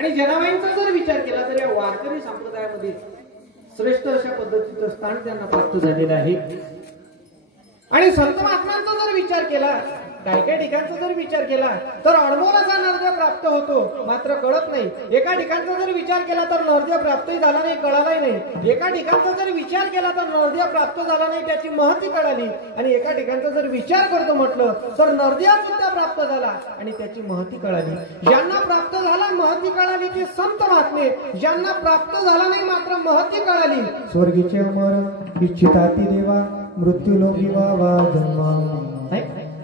आणि जनाबाईंचा जर विचार केला तर या वारकरी संप्रदायामध्ये श्रेष्ठ अशा पद्धतीचं स्थान त्यांना प्राप्त झालेलं आहे। आणि संत महात्म्यांचा जर विचार केला, काही काही ठिकाणचा जर विचार केला तर अनमोल असा नरदेव प्राप्त होतो, मात्र कळत नाही। एका ठिकाणचा जर विचार केला तर नरदेव प्राप्तही झाला नाही, कळालाही नाही। एका ठिकाणचा जर विचार केला तर नरदेव प्राप्त झाला नाही, त्याची महती कळाली। आणि एका ठिकाणचा जर विचार करतो म्हटलं तर नरदेव सुद्धा प्राप्त झाला आणि त्याची महती कळाली। ज्यांना प्राप्त झाला महती कळाली ते संत महात्मे, ज्यांना प्राप्त झाला नाही मात्र महती कळाली स्वर्गीचे अमर इच्छिताती देवा मृत्यू लोकी वा जन्म।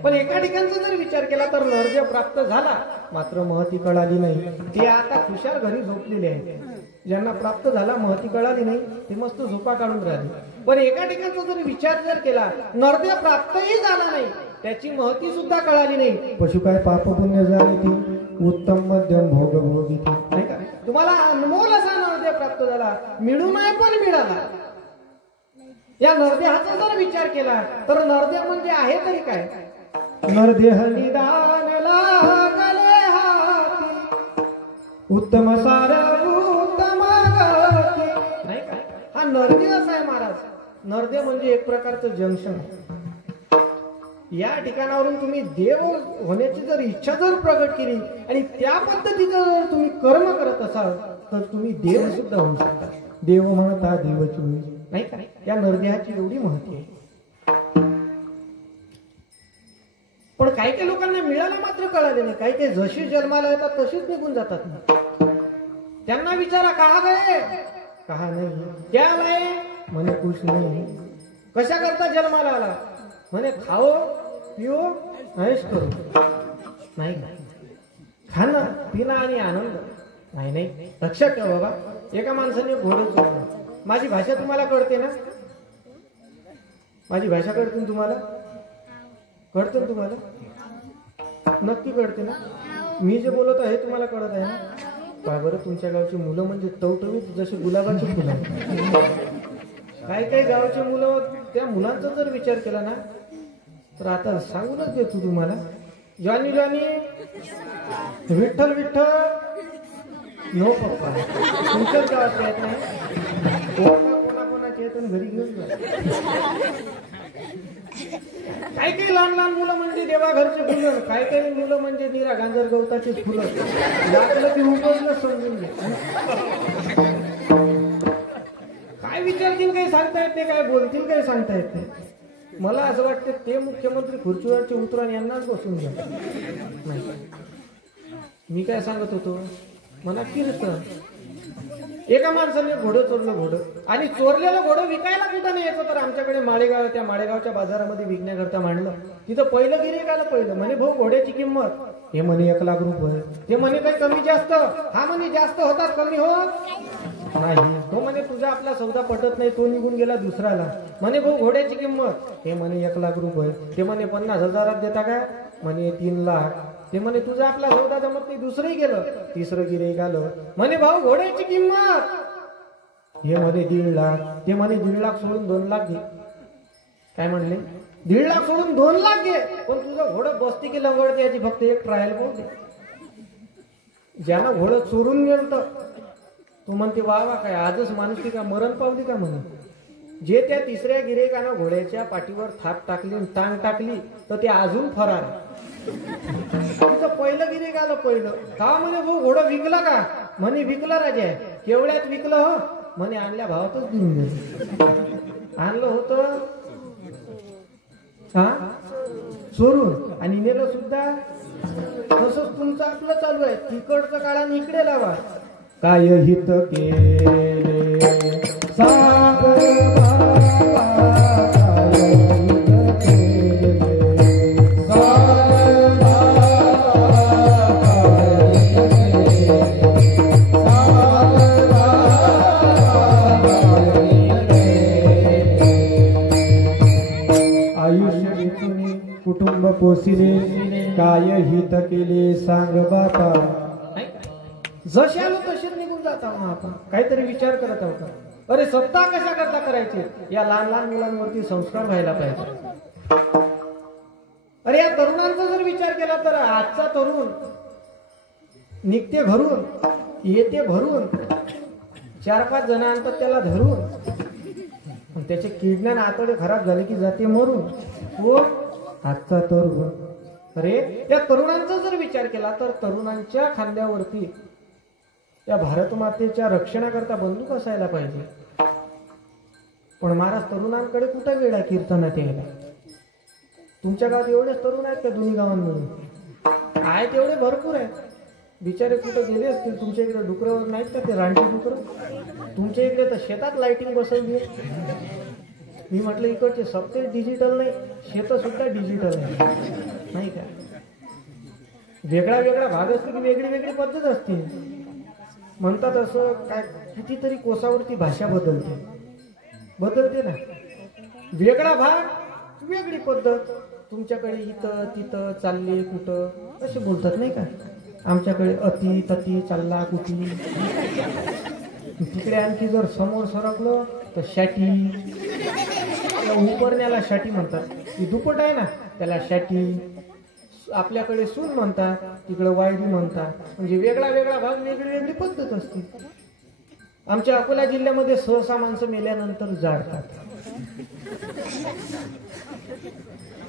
पण एका ठिकाणचा जर विचार केला तर नरदेव प्राप्त झाला मात्र महती कळाली नाही, ते आता खुशाल घरी झोपलेले आहेत। ज्यांना प्राप्त झाला महती कळाली नाही ते मस्त झोपा काढून राहिले। पण एका ठिकाणचा जर विचार जर केला नरदेव प्राप्तही झाला नाही, त्याची महती सुद्धा कळाली नाही। पशु काय पाप पुण्य झाले ती उत्तम मध्यम भोग भोगी, नाही का? तुम्हाला अनमोल असा नरदेव प्राप्त झाला, मिळू नाही पण मिळाला। या नरदेहाचा जर विचार केला तर नरदेव म्हणजे आहे तरी काय? नरदेह निदान लागले हाती उत्तम सार उत्तम गती, नाही का? हा नरदेव असा आहे महाराज। नरदेव म्हणजे एक प्रकारचं जंक्शन। या ठिकाणावरून तुम्ही देव होण्याची जर इच्छा जर प्रगट केली आणि त्या पद्धतीचं जर तुम्ही कर्म करत असाल तर तुम्ही देव सुद्धा होऊ शकता। देव म्हणता देवची होईल, नाही का? या नरदेहाची एवढी महती आहे। पण काही काही लोकांना मिळालं मात्र कळाले नाही। काही काही जशी जन्माला येतात तशीच निघून जातात। त्यांना विचारा कहा गए, कहा नाही, क्या लाए, म्हणे कुछ नाही। कशा करता जन्माला आला, म्हणे खाओ पिओ ऐश करो, नाही खाणं पिणं आणि आनंद, नाही नाही। लक्षात ठेवा बाबा, एका माणसाने घोडं चोरलं। माझी भाषा तुम्हाला कळते ना? माझी भाषा कळते ना तुम्हाला? कळते ना तुम्हाला? नक्की कळते ना? मी जे बोलत आहे तुम्हाला कळत आहे ना? काय बरं, तुमच्या गावची मुलं म्हणजे टवटवीत जसे गुलाबाची फुलं आहेत। काही काही गावचे मुलं, त्या मुलांचा जर विचार केला ना तर आता सांगूनच देतो तुम्हाला। Johnny Johnny Vitthal Vitthal no papa, तुमच्याच गावात येत नाही, कोणाकोणाचे येत घरी घेऊन जा। काही काही लहान लहान मुलं म्हणजे देवाघरचे फुलं, काही काही मुलं म्हणजे निरा गांजर गवताची फुलं, लागलं की उपजलं समजून घे। काय विचारतील काही सांगता येत नाही, काय बोलतील काही सांगता येत नाही। मला असं वाटतं ते मुख्यमंत्री खुर्चीवरचे उतरून यांनाच बसून घ्या। मी काय सांगत होतो, मला कीर्तन एका माणसाने घोडं चोरलं, घोडं, आणि चोरलेलं घोडं विकायला कुठं नाही यायचं तर आमच्याकडे माळेगाव, त्या माळेगावच्या बाजारामध्ये विकण्याकरता मांडलं। तिथं पहिलं गिऱ्हाईकाला पहिलं म्हणे भाऊ घोड्याची किंमत, हे म्हणे 1 लाख रुपये। ते म्हणे काही कमी जास्त, हा म्हणे जास्त होतात कमी होत नाही। तो म्हणे तुझा आपला सौदा पटत नाही, तो निघून गेला दुसऱ्याला। म्हणे भाऊ घोड्याची किंमत, हे म्हणे 1 लाख रुपये। ते म्हणे 50,000 देता काय, म्हणे 3 लाख। ते म्हणे तुझा आपला सौदा जमत नाही, दुसरंही गेलं, तिसरं गिऱ्हाईक आलं, म्हणे भाऊ घोड्याची किंमत, हे म्हणे 1.5 लाख। ते म्हणे 1.5 लाख सोडून 2 लाख घे। काय म्हणले? 1.5 लाख सोडून 2 लाख घे, पण तुझं घोडं बसती की लंगडते याची फक्त एक ट्रायल पाहू दे। ज्यानं घोडं चोरून नेलं तो म्हणते वा वा, काय आजच माणुसकी का मरण पावली का म्हणून। जे त्या तिसऱ्या गिऱ्हाईकानं घोड्याच्या पाठीवर थाप टाकली, टांग टाकली तर ते अजून फरार। तिथं पहिलं गिऱ्हाईक आलं, पहिलं का म्हणे भाऊ घोडं विकला का, म्हणे विकलं राजा। केवढ्यात विकलं हो, म्हणे आणल्या भावातच देऊन गेलं। आणलं होतं हा चोरून आणि नेलं सुद्धा। तसंच तुमचं आपलं चालू आहे, तिकडचं काळा इकडे लावा। काय हित केले सागर कुटुंब पोसिले, काय हित केले सांग बापा। जसे आलो तसेच निघून जात आहोत ना आपण, काहीतरी विचार करत आहोत। अरे सत्ता कशा करता करायची, या लहान लहान मुलांवरती संस्कार व्हायला पाहिजे। अरे या तरुणांचा जर विचार केला तर आजचा तरुण निघते घरून येते भरून, 4-5 जण आणतात त्याला धरून, त्याचे किडण्या आतडे खराब झाले की जाते मरून. तो आजचा तरुण. अरे त्या तरुणांचा जर विचार केला तर तरुणांच्या खांद्यावरती या भारत मातेच्या रक्षणाकरता बंदूक असायला पाहिजे. पण महाराज तरुणांकडे कुठं वेळ आहे कीर्तनात यायला? तुमच्या गावात एवढेच तरुण आहेत का दोन्ही गावांमधून? आहेत एवढे भरपूर आहेत. बिचारे कुठं गेले असतील. तुमच्या इकडे डुकरावर नाहीत का ते रानटी डुकर? तुमच्या इकडे तर शेतात लाइटिंग बसवली. मी म्हटलं इकडचे सगळे डिजिटल नाही, शेत सुद्धा डिजिटल नाही का? वेगळा वेगळा भाग असतो की वेगळी वेगळी पद्धत असते. म्हणतात असं काय कितीतरी कोसावरती भाषा बदलते ना. वेगळा भाग वेगळी पद्धत. तुमच्याकडे इथं तिथं चालले कुठं असे बोलतात नाही का? आमच्याकडे अति तती चालला कुठी. तिकडे आणखी जर समोर सरकलो तर शाटी. उपरण्याला शाटी म्हणतात. ती दुपट आहे ना त्याला शाटी. आपल्याकडे सून म्हणतात, तिकडे वायरी म्हणतात. म्हणजे वेगळा वेगळा भाग वेगळी वेगळी पद्धत असते. आमच्या अकोला जिल्ह्यामध्ये सहसा माणसं मेल्यानंतर जाळतात.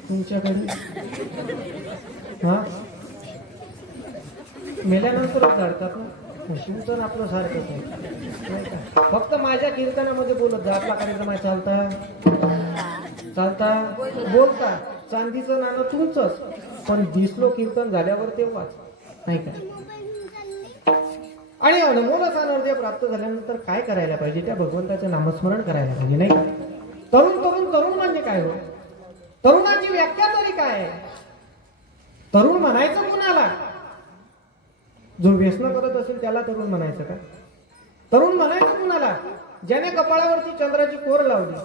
तुमच्याकडे हा मेल्यानंतर जाळतात ना. तुमचं आपलं सारखंच आहे. फक्त माझ्या कीर्तनामध्ये बोलत जा. आपला कार्यक्रम आहे चालता बोलता. चांदीचं नाणं तुमचंच, पण दिसलो कीर्तन झाल्यावर तेव्हाच नाही का? आणि अनमोल असा नैवेद्य प्राप्त झाल्यानंतर काय करायला पाहिजे? त्या भगवंताचं नामस्मरण करायला पाहिजे नाही का? तरुण म्हणजे काय हो? तरुणाची व्याख्या तरी काय आहे? तरुण म्हणायचं कुणाला? जो व्यसन करत असेल त्याला तरुण म्हणायचं का? तरुण म्हणायचं कुणाला? ज्याने कपाळावरती चंद्राची कोर लावली,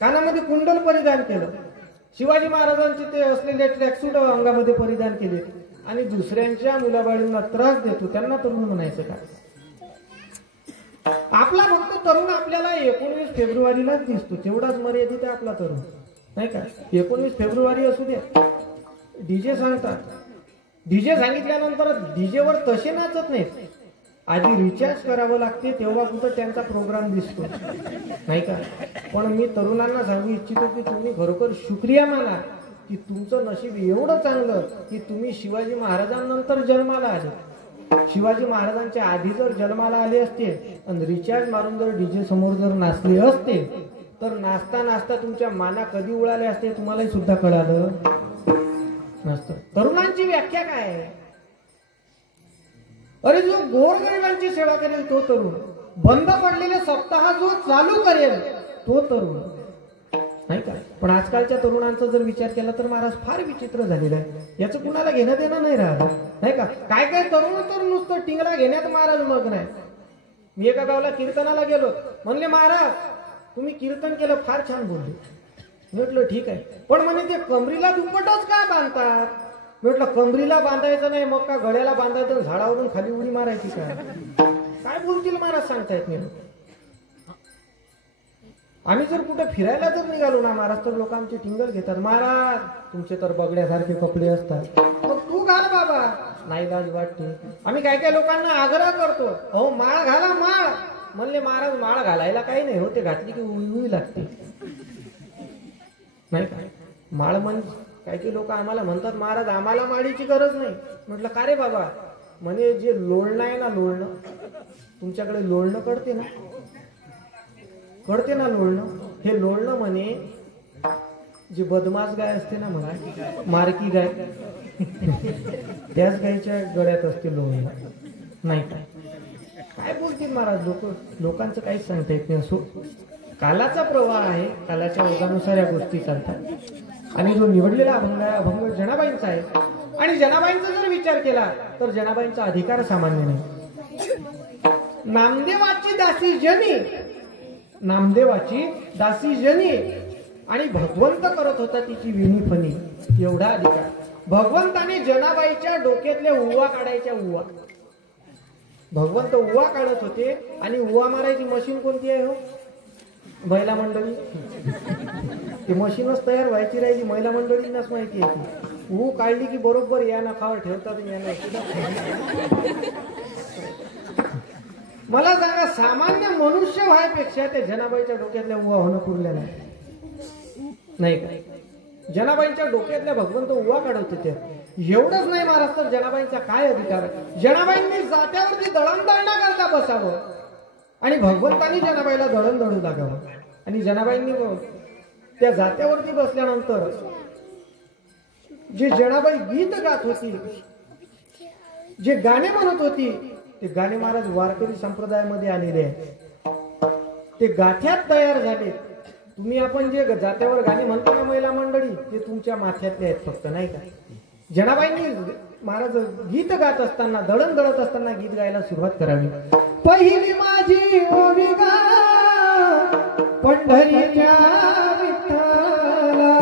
कानामध्ये कुंडल परिधान केलं, शिवाजी महाराजांचे ते असलेले ट्रॅकसूट अंगामध्ये परिधान केले आणि दुसऱ्यांच्या मुलाबाळींना त्रास देतो, त्यांना तरुण म्हणायचं का? आपला फक्त तरुण आपल्याला 19 फेब्रुवारीलाच दिसतो, तेवढाच मर्यादित आहे आपला तरुण नाही का? 19 फेब्रुवारी असू द्या, डीजे सांगतात. डीजे सांगितल्यानंतर डीजेवर तसे नाचत नाहीत. आधी रिचार्ज करावं लागते, तेव्हा कुठं त्यांचा प्रोग्राम दिसतो नाही का? पण मी तरुणांना सांगू इच्छितो की तुम्ही खरोखर शुक्रिया माना की तुमचं नशीब एवढं चांगलं की तुम्ही शिवाजी महाराजांनंतर जन्माला आले. शिवाजी महाराजांच्या आधी जर जन्माला आले असते आणि रिचार्ज मारून जर डीजे समोर जर नाचले असते तर नाचता नाचता तुमच्या माना कधी उडाले असते तुम्हालाही सुद्धा कळालं नसतं. तरुणांची व्याख्या काय आहे? अरे जो गोरगरिबांची सेवा करेल तो तरुण, बंद पडलेले सप्ताह जो चालू करेल तो तरुण नाही का? पण आजकालच्या तरुणांचा जर विचार केला तर महाराज फार विचित्र झालेला आहे. याचं कुणाला घेणं देणं नाही राहिलं नाही का? काय काय तरुण तर नुसतं टिंगला घेण्यात महाराज मग नाही. मी एका गावाला कीर्तनाला गेलो, म्हणले महाराज तुम्ही कीर्तन केलं फार छान बोलले. म्हटलं ठीक आहे, पण म्हणे ते कमरीला दुपटच का बांधतात? म्हटलं कमरीला बांधायचं नाही मग का गळ्याला बांधायचं, झाडावरून खाली उडी मारायची काय बोलतील महाराज सांगता येत नाही. आम्ही जर कुठे फिरायला जर निघालो ना महाराज तर लोक आमचे टिंगल घेतात. महाराज तुमचे तर बगड्यासारखे कपडे असतात, मग तू घाल बाबा, नाही लाज वाटते. आम्ही काय काय लोकांना आग्रह करतो, अहो माळ घाला माळ. म्हणले महाराज माळ घालायला काही नाही होते, घातली की उई लागते नाही का? माळ म्हणजे काही काही लोक आम्हाला म्हणतात महाराज आम्हाला माळीची गरज नाही. म्हटलं का रे बाबा? म्हणे जे लोळणं आहे ना, लोळणं तुमच्याकडे लोळणं कळते ना, कळते ना लोळणं? हे लोळणं म्हणे जी बदमाश गाय असते ना म्हणा, मारकी गाय, त्याच गायच्या गळ्यात असते लोळणं नाही का? काय बोलतील महाराज लोकांचं काहीच सांगता येत नाही. असो कालाचा प्रवाह आहे, कालाच्या ओघानुसार या गोष्टी चालतात. आणि जो निवडलेला अभंग जनाबाईंचा आहे. आणि जनाबाईंचा जर विचार केला तर जनाबाईंचा अधिकार सामान्य नाही. नामदेवाची दासी जनी, नामदेवाची दासी जनी आणि भगवंत करत होता तिची विणी फणी, एवढा अधिकार. भगवंताने जनाबाईच्या डोक्यातल्या उवा काढायच्या उवा. भगवंत उवा काढत होते आणि उवा मारायची मशीन कोणती आहे हो? महिला मंडळी. ती मशीनच तयार व्हायची राहिली, महिला मंडळींनाच माहिती आहे. ऊ काढली की बरोबर या नखावर ठेवतात. मला सांगा, सामान्य मनुष्य व्हायपेक्षा त्या जनाबाईच्या डोक्यातल्या उवा होणं पुरल्या नाही का? जनाबाईंच्या डोक्यातल्या भगवंत उवा काढवते ते. एवढंच नाही महाराज, तर जनाबाईंचा काय अधिकार? जनाबाईंनी जात्यावरती दळणदळ न करता बसावं आणि भगवंतांनी जनाबाईला दळण दळू लागावं. आणि जनाबाईंनी त्या जात्यावरती बसल्यानंतर जे जनाबाई गीत गात होती, जे गाणे म्हणत होती, ते गाणे महाराज वारकरी संप्रदायामध्ये आलेले आहे. ते गाथ्यात तयार झाले. तुम्ही आपण जे जात्यावर गाणे म्हणतो ना महिला मंडळी, ते तुमच्या माथ्यातले आहेत फक्त, नाही का? जनाबाईंनी महाराज गीत गात असताना, दळण दळत असताना गीत गायला सुरुवात करावी. पहिली माझी ओविगा पंढरीच्या विठ्ठला,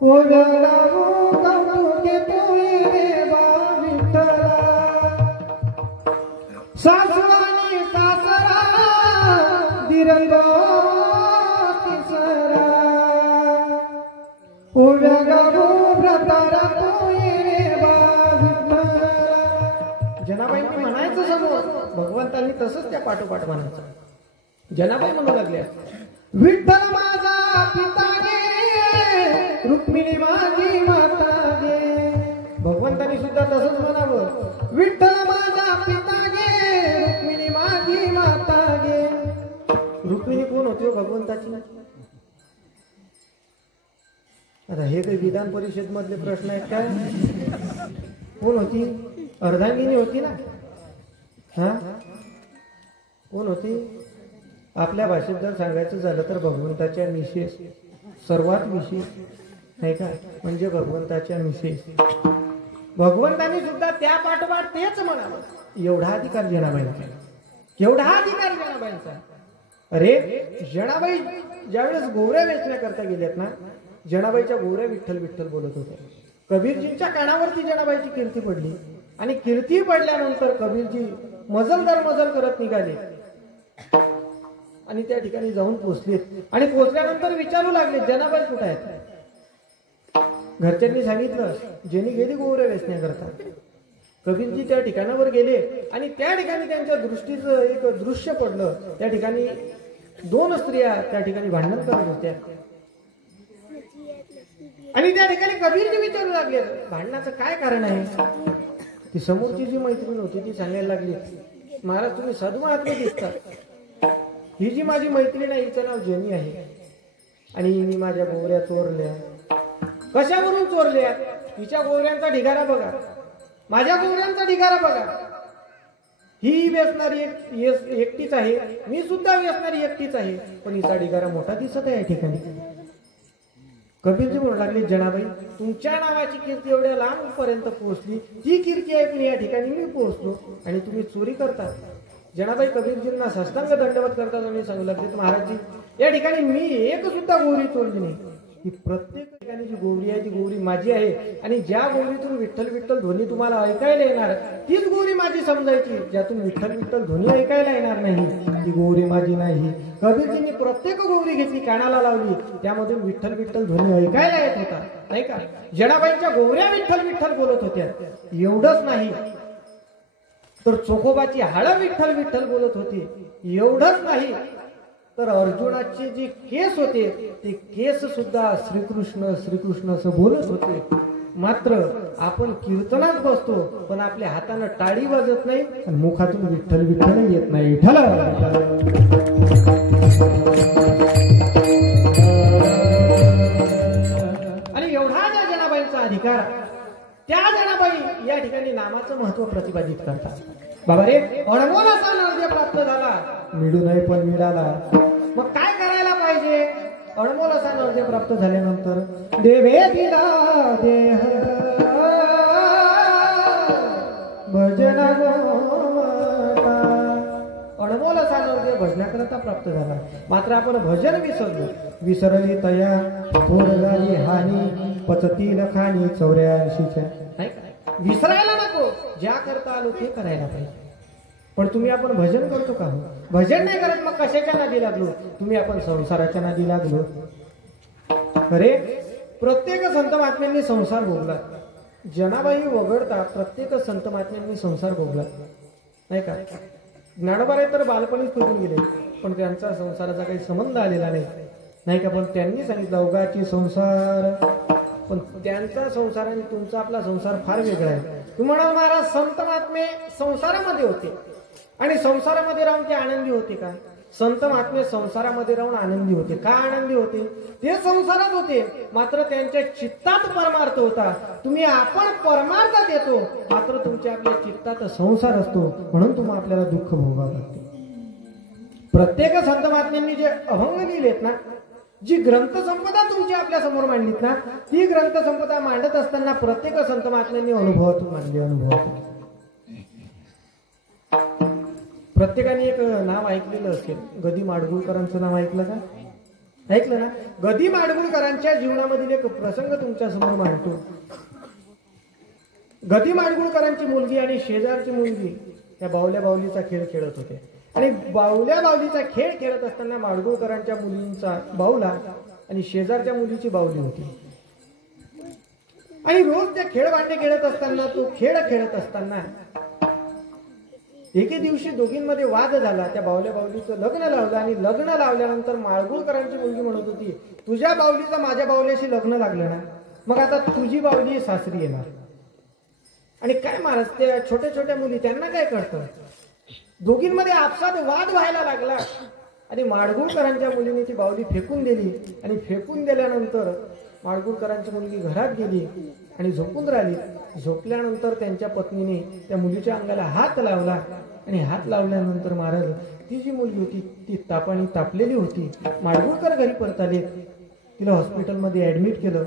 ओविगा कौतुके तुझे रे बा विठ्ठला, सासू आणि सासरा दिरंगो तिसरा, ओविगा व्रतारा तुझे रे बा विठ्ठला. जनाबाईंनी म्हणायचं समोर, भगवंतांनी तसंच त्या पाठोपाठ म्हणायचं. जनाबाई म्हणू लागल्या, विठ्ठल माझा पिता गे, रुक्मिणी माझी माता गे. भगवंतांनी सुद्धा तसंच म्हणावं, विठ्ठल माझा पिता गे, रुक्मिणी माझी माता गे. रुक्मिणी कोण होती भगवंताची? आता हे काही विधान परिषद मधले प्रश्न आहेत काय? कोण होती? अर्धांगिनी होती ना? हा, कोण होती? आपल्या भाषेत जर सांगायचं झालं तर भगवंताच्या मिसेस, सर्वात विशेष नाही का, म्हणजे भगवंताच्या मिसेस. भगवंतांनी सुद्धा त्या पाठोपाठ तेच म्हणावं. एवढा अधिकार जनाबाईंचा, एवढा अधिकार जनाबाईंचा. अरे जनाबाई ज्यावेळेस गोवऱ्या वेचण्या करता गेल्यात ना, जनाबाईच्या गोवऱ्या विठ्ठल विठ्ठल बोलत होत्या. कबीरजींच्या कानावरती जनाबाईची कीर्ती पडली आणि कीर्ती पडल्यानंतर कबीरजी मजल दर मजल करत निघाले आणि त्या ठिकाणी जाऊन पोहोचले. आणि पोहोचल्यानंतर विचारू लागले, जनाबाई कुठे आहेत? घरच्यांनी सांगितलं, जेनी गेली गोवऱ्या वेचण्या करता. कबीरजी त्या ठिकाणावर गेले आणि त्या ठिकाणी त्यांच्या दृष्टीचं एक दृश्य पडलं. त्या ठिकाणी दोन स्त्रिया त्या ठिकाणी भांडण करत होत्या आणि त्या ठिकाणी कबीरजी विचारू लागले, भांडणाचं काय कारण आहे? ती समोरची जी मैत्रीण होती ती सांगायला लागली, महाराज तुम्ही सद्गुणात्मे दिसतात. ही जी माझी मैत्रीण आहे, हिचं नाव जेनी आहे आणि हिने माझ्या गोवऱ्या चोरल्या. कशावरून चोरल्या? हिच्या गोवऱ्यांचा ढिगारा बघा, माझ्या गोवऱ्यांचा ढिगारा बघा. ही व्यसनारी एकटीच आहे, मी सुद्धा व्यसनारी एकटीच आहे, पण हिचा ढिगारा मोठा दिसत आहे या ठिकाणी. कबीरजी म्हणू लागले, जनाबाई तुमच्या नावाची कीर्ती एवढ्या लांब पर्यंत पोहोचली, ती कीर्ती ऐकून या ठिकाणी मी पोहोचलो आणि तुम्ही चोरी करता. जनाबाई कबीरजींना साष्टांग दंडवत करतात आणि सांगू लागले, महाराजजी या ठिकाणी मी एक सुद्धा गोवरी चोरली नाही. ही प्रत्येक ठिकाणी जी गोवरी आहे ती गोवरी माझी आहे आणि ज्या गोवरीतून विठ्ठल विठ्ठल ध्वनी तुम्हाला ऐकायला येणार तीच गोवरी माझी समजायची. ज्यातून विठ्ठल विठ्ठल ध्वनी ऐकायला येणार नाही ती गोवरी माझी नाही. कबीरजींनी प्रत्येक गोवरी घेतली, कानाला लावली, त्यामधून विठ्ठल विठ्ठल ध्वनी ऐकायला येत होता, नाही का? जनाबाईंच्या गोवऱ्या विठ्ठल विठ्ठल बोलत होत्या. एवढंच नाही तर चोखोबाची हाडं विठ्ठल विठ्ठल बोलत होती. एवढंच नाही तर अर्जुनाचे जे केस होते ते केस सुद्धा श्रीकृष्ण श्रीकृष्ण असं बोलत होते. मात्र आपण कीर्तनात बसतो पण आपल्या हातानं टाळी वाजत नाही आणि मुखातून विठ्ठल विठ्ठल येत नाही. विठ्ठल. आणि एवढा ज्या जनाबाईंचा अधिकार, त्या जनाबाई या ठिकाणी नामाचं महत्व प्रतिपादित करतात. बाबा रे, अनमोल असा नैवेद्य प्राप्त झाला, मिळू नये पण मिळाला. मग काय करायला पाहिजे? अनमोल असा नैवेद्य प्राप्त झाल्यानंतर देवे दिला देह भजन अनमोल असा नैवेद्य भजनाकरता प्राप्त झाला. मात्र आपण भजन विसरलो. विसरली तया थोर झाली हानी, पचतील खाणी 84च्या. नाही का? विसरायला नको, ज्या करता आलो ते करायला पाहिजे. पण तुम्ही आपण भजन करतो का? भजन नाही करत, मग कशाच्या नादी लागलो? तुम्ही आपण संसाराच्या नादी लागलो. अरे प्रत्येक संत महात्म्यांनी संसार भोगला. जनाबाई वगळता प्रत्येक संत महात्म्यांनी संसार भोगला नाही का. ज्ञानोबा तर बालपणीच तुटून गेले, पण त्यांचा संसाराचा काही संबंध आलेला नाही का. पण त्यांनी सांगितलं अवघाची संसार, पण त्यांचा संसार आणि तुमचा आपला संसार फार वेगळा आहे. तुम्ही म्हणाल महाराज संत महात्मे संसारामध्ये होते आणि संसारामध्ये राहून ते आनंदी होते का? संत महात्मे संसारामध्ये राहून आनंदी होते. का आनंदी होते? ते संसारात होते, मात्र त्यांच्या चित्तात परमार्थ होता. तुम्ही आपण परमार्थात येतो, मात्र तुमच्या आपल्या चित्तात संसार असतो, म्हणून तुम्हाला आपल्याला दुःख भोगावं लागते. प्रत्येक संत महात्म्यांनी जे अभंग लिहिलेत ना, जी ग्रंथ संपदा तुमची आपल्या समोर मांडलीत ना, ती ग्रंथ संपदा मांडत असताना प्रत्येक संत महात्म्यांनी अनुभवातून मांडली. अनुभवातून प्रत्येकाने एक नाव ऐकलेलं असेल, गदी माडगुळकरांचं नाव ऐकलं का? ऐकलं ना? गदी माडगुळकरांच्या जीवनामधील एक प्रसंग तुमच्या समोर मांडतो. गदी माडगुळकरांची मुलगी आणि शेजारची मुलगी त्या बावल्या बावलीचा खेळ खेळत होते. आणि बावल्या बावलीचा खेळ खेळत असताना माडगुळकरांच्या मुलींचा बावला आणि शेजारच्या मुलीची बावली होती. आणि रोज त्या खेळ भांडे खेळत असताना, तो खेळ खेळत असताना एके दिवशी दोघींमध्ये वाद झाला. त्या बावल्या बावलीचं लग्न लावलं आणि लग्न लावल्यानंतर माडगुळकरांची मुलगी म्हणत होती, तुझ्या बावलीचं माझ्या बावल्याशी लग्न लागलं ना, मग आता तुझी बावली सासरी येणार. आणि काय महाराज, त्या छोट्या छोट्या मुली त्यांना काय कळतं? दोघींमध्ये आपसात वाद व्हायला लागला आणि माडगुळकरांच्या मुलीने ती बावली फेकून दिली. आणि फेकून दिल्यानंतर माडगुळकरांची मुलगी घरात गेली आणि झोपून राहिली. झोपल्यानंतर त्यांच्या पत्नीने त्या मुलीच्या अंगाला हात लावला आणि हात लावल्यानंतर महाराज ती जी मुलगी होती ती तापाने तापलेली होती. माडगुळकर घरी परत आले, तिला हॉस्पिटलमध्ये ऍडमिट केलं.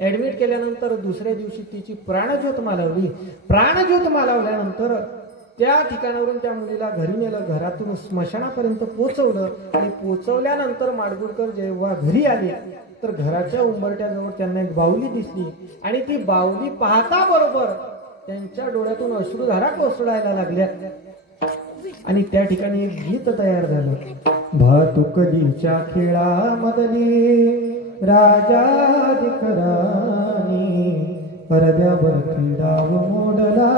ऍडमिट केल्यानंतर दुसऱ्या दिवशी तिची प्राणज्योत मालवली. प्राणज्योत मालवल्यानंतर त्या ठिकाणावरून त्या मुलीला घरी नेलं, घरातून स्मशानापर्यंत पोहोचवलं. आणि पोहोचवल्यानंतर माडगुळकर जेव्हा घरी आले तर घराच्या उंबरट्याजवळ त्यांना एक बाहुली दिसली. आणि ती बाहुली पाहता बरोबर त्यांच्या डोळ्यातून अश्रुधारा कोसळायला लागल्या. आणि त्या ठिकाणी एक गीत तयार झालं. भातुकलीच्या खेळामधली राजाधिक राणी, परद्यावर क्रीडाव मोडला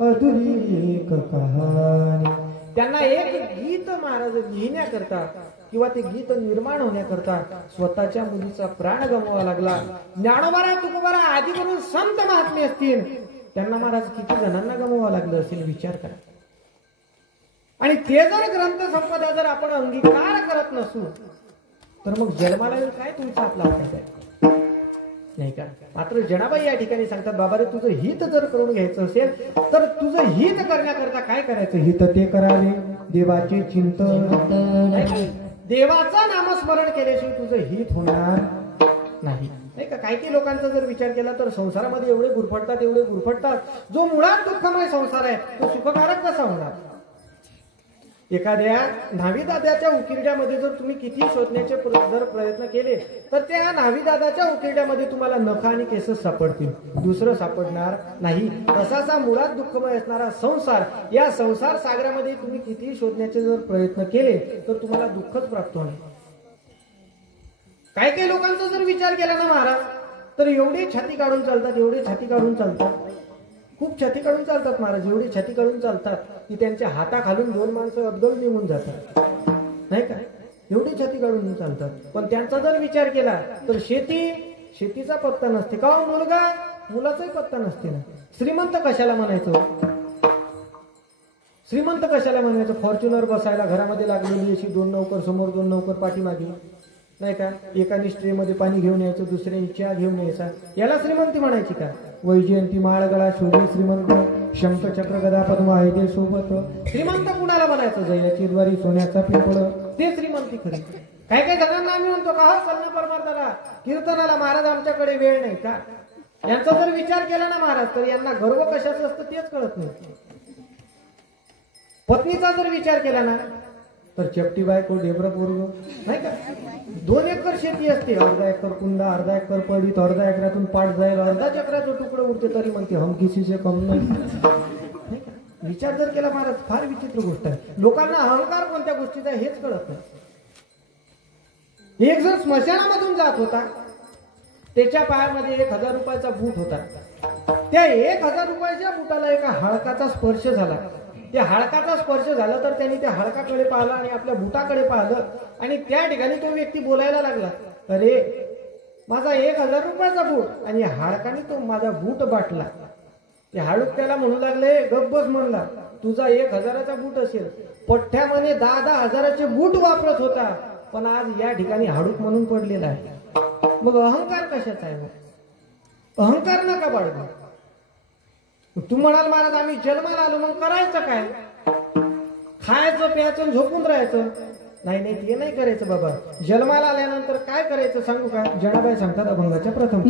अधुरी एक कहाणी. त्यांना एक गीत महाराज लिहिण्याकरता किंवा ते गीत निर्माण होण्याकरता स्वतःच्या मुलीचा प्राण गमवावा लागला. ज्ञानोबा तुकोबा आधी करून संत महात्मे असतील, त्यांना महाराज किती जणांना गमवावं लागलं असेल विचार करा. आणि ते जर ग्रंथ संपदा जर आपण अंगीकार करत नसू तर मग जन्माला काय तुमचा आपला वाटायचा नाही का. मात्र जनाबाई या ठिकाणी सांगतात, बाबा रे तुझं हित जर करून घ्यायचं असेल तर तुझं हित करण्याकरता काय करायचं? हित ते करावे देवाचे चिंतन. देवाचं नामस्मरण केल्याशिवाय तुझं हित होणार नाही का. काही लोकांचा जर विचार केला तर संसारामध्ये एवढे गुरफटतात, जो मुळात दुःखमय संसार आहे तो सुखकारक कसा होणार? एखाद्या न्हावीदादाच्या उकिरड्यामध्ये जर तुम्ही किती शोधण्याचे जर प्रयत्न केले तर त्या न्हावीदादाच्या उकिरड्यामध्ये तुम्हाला नख आणि केस सापडतील, दुसरं सापडणार नाही. तसाचा मुळात दुःखमय असणारा संसार, या संसार सागरामध्ये तुम्ही किती शोधण्याचे जर प्रयत्न केले तर तुम्हाला दुःखच प्राप्त होणार. काही लोकांचा जर विचार केला ना महाराज तर एवढे छाती काढून चालतात, खूप छाती काढून चालतात महाराज. एवढी छाती काढून चालतात की त्यांच्या हाताखालून दोन माणसं अदगल निघून जातात नाही का. एवढी छाती काढून चालतात. पण त्यांचा जर विचार केला तर शेतीचा पत्ता नसते का, मुलाचाही पत्ता नसते ना. श्रीमंत कशाला म्हणायचं? फॉर्च्युनर बसायला घरामध्ये लागलेली अशी दोन नौकर समोर, दोन नौकर पाठीमागे नाही का. एकाने ट्रे मध्ये पाणी घेऊन यायचं, दुसऱ्याने चहा घेऊन यायचा. याला श्रीमंती म्हणायची का? वैजयंती माळगळा शोधे श्रीमंत, शंख चक्र गदा पद्म आहे ते सोबत. श्रीमंत कुणाला म्हणायचं? जयाची द्वारी सोन्याचा पिंपळ, ते श्रीमंती खरी. काही जणांना आम्ही म्हणतो का हो चलना परमार्थाला, कीर्तनाला, महाराज आमच्याकडे वेळ नाही का. यांचा जर विचार केला ना महाराज तर यांना गर्व कशाचं असतं तेच कळत नाही. पत्नीचा जर विचार केला ना तर चपटी बायको ढेबरं पोरग नाही का. 2 एकर शेती असते, अर्धा एकर कुंडा, अर्धा एकर पडीत, अर्धा एकरातून पाठ जाईल, अर्धा चक्राचं तुकडं उरते तरी म्हणते हम किसी से कम नाही. विचार जर केला महाराज फार विचित्र गोष्ट आहे. लोकांना अहंकार कोणत्या गोष्टीचा हेच कळत नाही. एक जण स्मशानामधून जात होता, त्याच्या पायामध्ये 1000 रुपयाचा बूट होता. त्या 1000 रुपयाच्या बुटाला एका हाडकाचा स्पर्श झाला. त्या हाडकाचा स्पर्श झाला तर त्यांनी त्या हाडकाकडे पाहिलं आणि आपल्या बुटाकडे पाहिलं आणि त्या ठिकाणी तो व्यक्ती बोलायला लागला, अरे माझा 1000 रुपयाचा बूट, आणि हाडकाने तो माझा बूट बाटला. ते हाडूक त्याला म्हणू लागले, गब्बस म्हणला, तुझा 1000चा बूट असेल, पठ्ठ्यामध्ये 10 हजाराचे बूट वापरत होता, पण आज या ठिकाणी हाडूक म्हणून पडलेला आहे. मग अहंकार कशाचा आहे? अहंकार नका बाळगू. तू म्हणाल महाराज आम्ही जन्माला आलो, मग करायचं काय? खायचं प्यायचं झोपून राहायचं? नाही नाही, ते नाही करायचं बाबा. जन्माला आल्यानंतर काय करायचं सांगू का? जनाबाई सांगतात अभंगाच्या प्रथम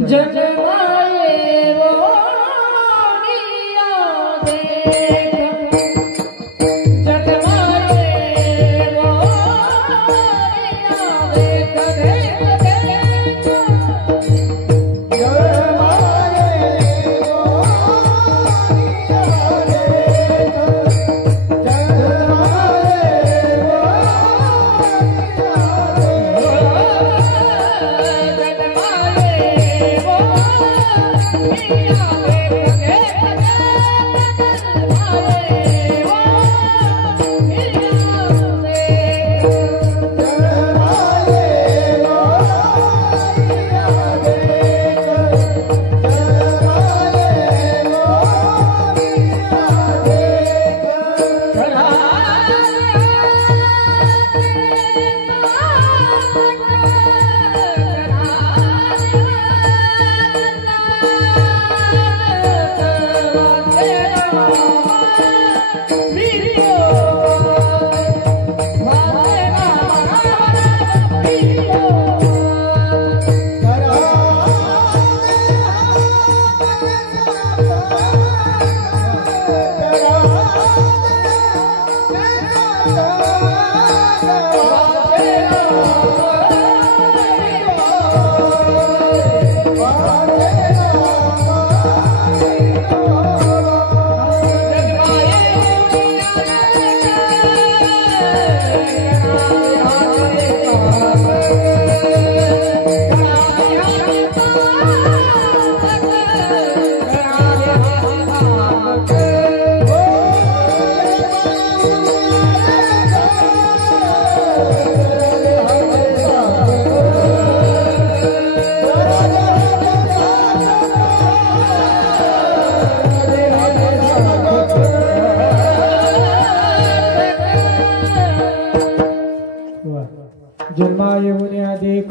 जन्मा येऊन देख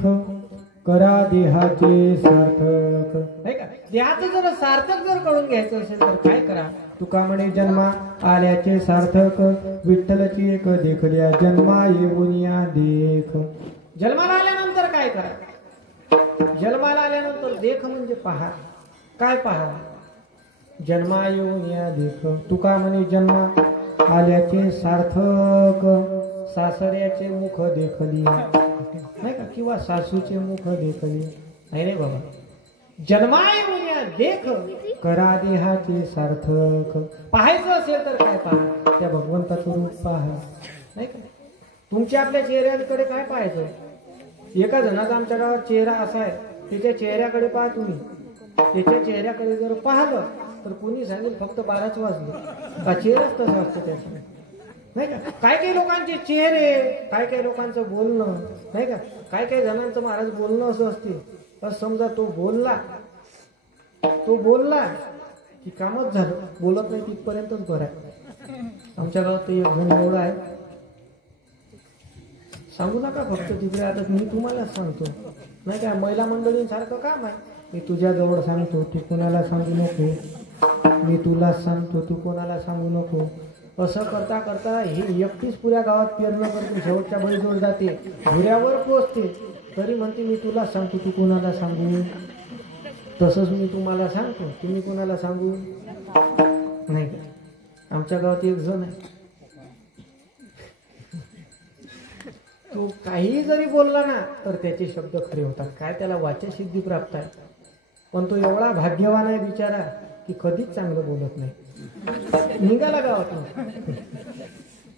करा देहाचे सार्थक. नाही का? देहाचं जर सार्थक जर करून घ्यायचं असेल तर काय करा? तुका म्हणे जन्मा आल्याचे सार्थक, विठ्ठलची एक देखल्या जन्मा येऊन या देख. जन्माला आल्यानंतर काय करा? जन्माला आल्यानंतर देख म्हणजे पहा. काय पहा? जन्मा येऊन या देख. तुका म्हणे जन्मा आल्याचे सार्थक, सासऱ्याचे मुख देखली, नाही का? किंवा सासूचे मुख देखली. नाही रे बाबा, जन्मा येऊन या देख करा देहाचे सार्थक. पाहायचं असेल तर काय पहा? त्या भगवंताचं रूप पहा. नाही का? तुमच्या आपल्या चेहऱ्याकडे काय पाहायचं? एका जणाचा आमच्या गावात चेहरा असा आहे, त्याच्या चेहऱ्याकडे पहा तुम्ही. त्याच्या चेहऱ्याकडे जर पाहिलं तर कोणी सांगेल फक्त 12च वाजले का? चेहराच तसा असतो त्याचा. नाही का? काय काही लोकांचे चेहरे, काय काही लोकांचं बोलणं, नाही का? काय काही जणांचं महाराज बोलणं असं असते, असं समजा तो बोलला की कामच झालं, बोलत नाही तिथपर्यंतच बरं आहे. आमच्या गावात एक जण एवढा आहे, सांगू नका फक्त तिकडे. आता मी तुम्हाला सांगतो, नाही का? महिला मंडळींसारखं काम आहे. मी तुझ्या जवळ सांगतो, तू कोणाला सांगू नको. मी तुला सांगतो, तू कोणाला सांगू नको. असं करता करता ही एकटीच पुऱ्या गावात पेरणं करते, शेवटच्या बळीजवळ जाते, घुऱ्यावर पोचते, तरी म्हणते मी तुला सांगतो, तू कोणाला सांगू. तसंच मी तुम्हाला सांगतो, तुम्ही कोणाला सांगू. नाही का? आमच्या गावात एक जण आहे, तो काही जरी बोलला ना तर त्याचे शब्द खरे होतात. काय त्याला वाचसिद्धी प्राप्त आहे, पण तो एवढा भाग्यवान आहे बिचारा की कधीच चांगलं बोलत नाही. निघाला